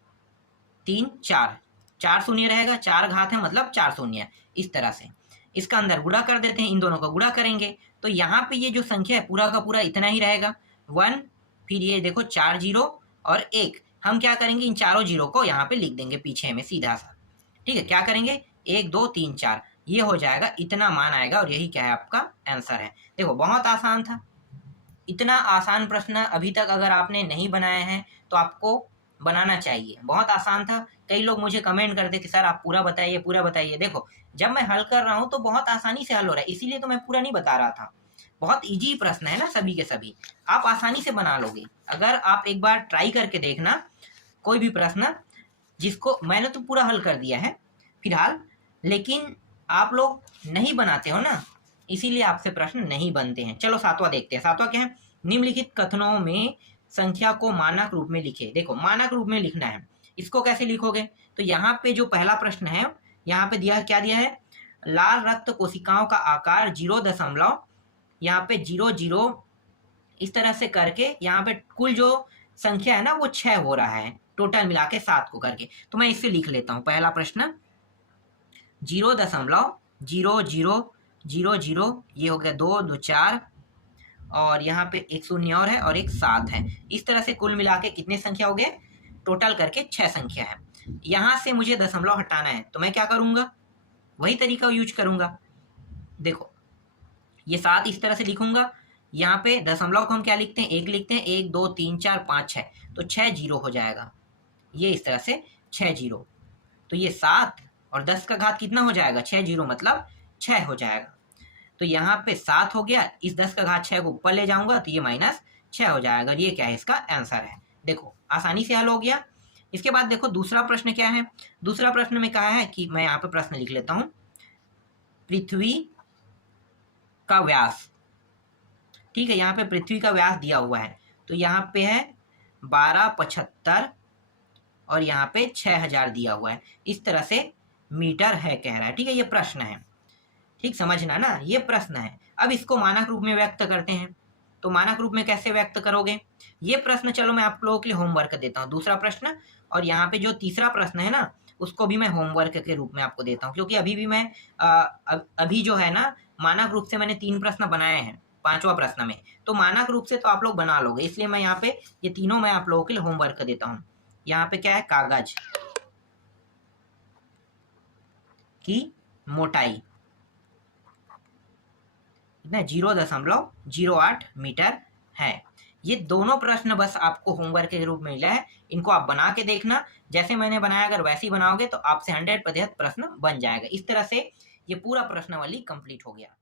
3 4, 4 शून्य रहेगा, 4 घात है मतलब 4 शून्य, इस तरह से इसका अंदर गुणा कर देते हैं, इन दोनों का गुणा करेंगे तो यहाँ पे ये जो संख्या है पूरा का पूरा इतना ही रहेगा 1, फिर ये देखो 4 0 और 1, हम क्या करेंगे, इन चारों जीरो को यहाँ पे लिख देंगे पीछे में सीधा सा। ठीक है, क्या करेंगे, 1 2 3 4, ये हो जाएगा, इतना मान आएगा और यही क्या है आपका आंसर है। देखो बहुत आसान था, इतना आसान प्रश्न अभी तक अगर आपने नहीं बनाया है तो आपको बनाना चाहिए, बहुत आसान था। कई लोग मुझे कमेंट करते कि सर आप पूरा बताइए पूरा बताइए। देखो जब मैं हल कर रहा हूँ तो बहुत आसानी से हल हो रहा है, इसीलिए तो मैं पूरा नहीं बता रहा था। बहुत इजी प्रश्न है ना, सभी के सभी आप आसानी से बना लोगे अगर आप एक बार ट्राई करके देखना कोई भी प्रश्न, जिसको मैंने तो पूरा हल कर दिया है फिलहाल, लेकिन आप लोग नहीं बनाते हो ना, इसीलिए आपसे प्रश्न नहीं बनते हैं। चलो 7वां देखते हैं। 7वां क्या है, निम्नलिखित कथनों में संख्या को मानक रूप में लिखे। देखो मानक रूप में लिखना है, इसको कैसे लिखोगे, तो यहाँ पे जो पहला प्रश्न है यहाँ पे दिया क्या दिया है, लाल रक्त कोशिकाओं का आकार 0 यहाँ पे 0 0 इस तरह से करके यहाँ पे कुल जो संख्या है ना वो 6 हो रहा है, टोटल मिला के 7 को करके। तो मैं इससे लिख लेता हूँ, पहला प्रश्न 0.0000, ये हो गया 2 2 4 और यहाँ पे एक शून्य और है और एक 7 है। इस तरह से कुल मिला के कितने संख्या हो गए, टोटल करके 6 संख्या है। यहाँ से मुझे दशमलव हटाना है तो मैं क्या करूँगा, वही तरीका यूज करूँगा। देखो ये 7 इस तरह से लिखूंगा, यहाँ पे दशमलव को हम क्या लिखते हैं, 1 लिखते हैं, 1 2 3 4 5 6, तो 6 जीरो हो जाएगा, ये इस तरह से 6 जीरो। तो ये 7 और 10 का घात कितना हो जाएगा, 6 जीरो मतलब 6 हो जाएगा। तो यहाँ पे 7 हो गया, इस 10 का घात 6 को ऊपर ले जाऊंगा तो ये माइनस 6 हो जाएगा, और ये क्या है, इसका आंसर है। देखो आसानी से हल हो गया। इसके बाद देखो दूसरा प्रश्न क्या है, दूसरा प्रश्न में कहा है कि मैं यहाँ पे प्रश्न लिख लेता हूँ, पृथ्वी का व्यास। ठीक है, यहाँ पे पृथ्वी का व्यास दिया हुआ है, तो यहाँ पे है 1275 और यहाँ पे 6000 दिया हुआ है, इस तरह से मीटर है कह रहा है। ठीक है, ये प्रश्न है, ठीक समझना ना, ये प्रश्न है। अब इसको मानक रूप में व्यक्त करते हैं, तो मानक रूप में कैसे व्यक्त करोगे, ये प्रश्न चलो मैं आप लोगों के लिए होमवर्क देता हूँ, दूसरा प्रश्न, और यहाँ पे जो तीसरा प्रश्न है ना उसको भी मैं होमवर्क के रूप में आपको देता हूँ, क्योंकि अभी भी मैं अभी जो है ना मानक रूप से मैंने 3 प्रश्न बनाए हैं 5वां प्रश्न में, तो मानक रूप से तो आप लोग बना लोगे, इसलिए मैं यहाँ पे ये तीनों मैं आप लोगों के लिए होमवर्क देता हूँ। यहाँ पे क्या है, कागज की मोटाई इतना 0.08 मीटर है। ये दोनों प्रश्न बस आपको होमवर्क के रूप में मिला है, इनको आप बना के देखना, जैसे मैंने बनाया अगर वैसे ही बनाओगे तो आपसे 100% प्रश्न बन जाएगा। इस तरह से ये पूरा प्रश्नावली कंप्लीट हो गया।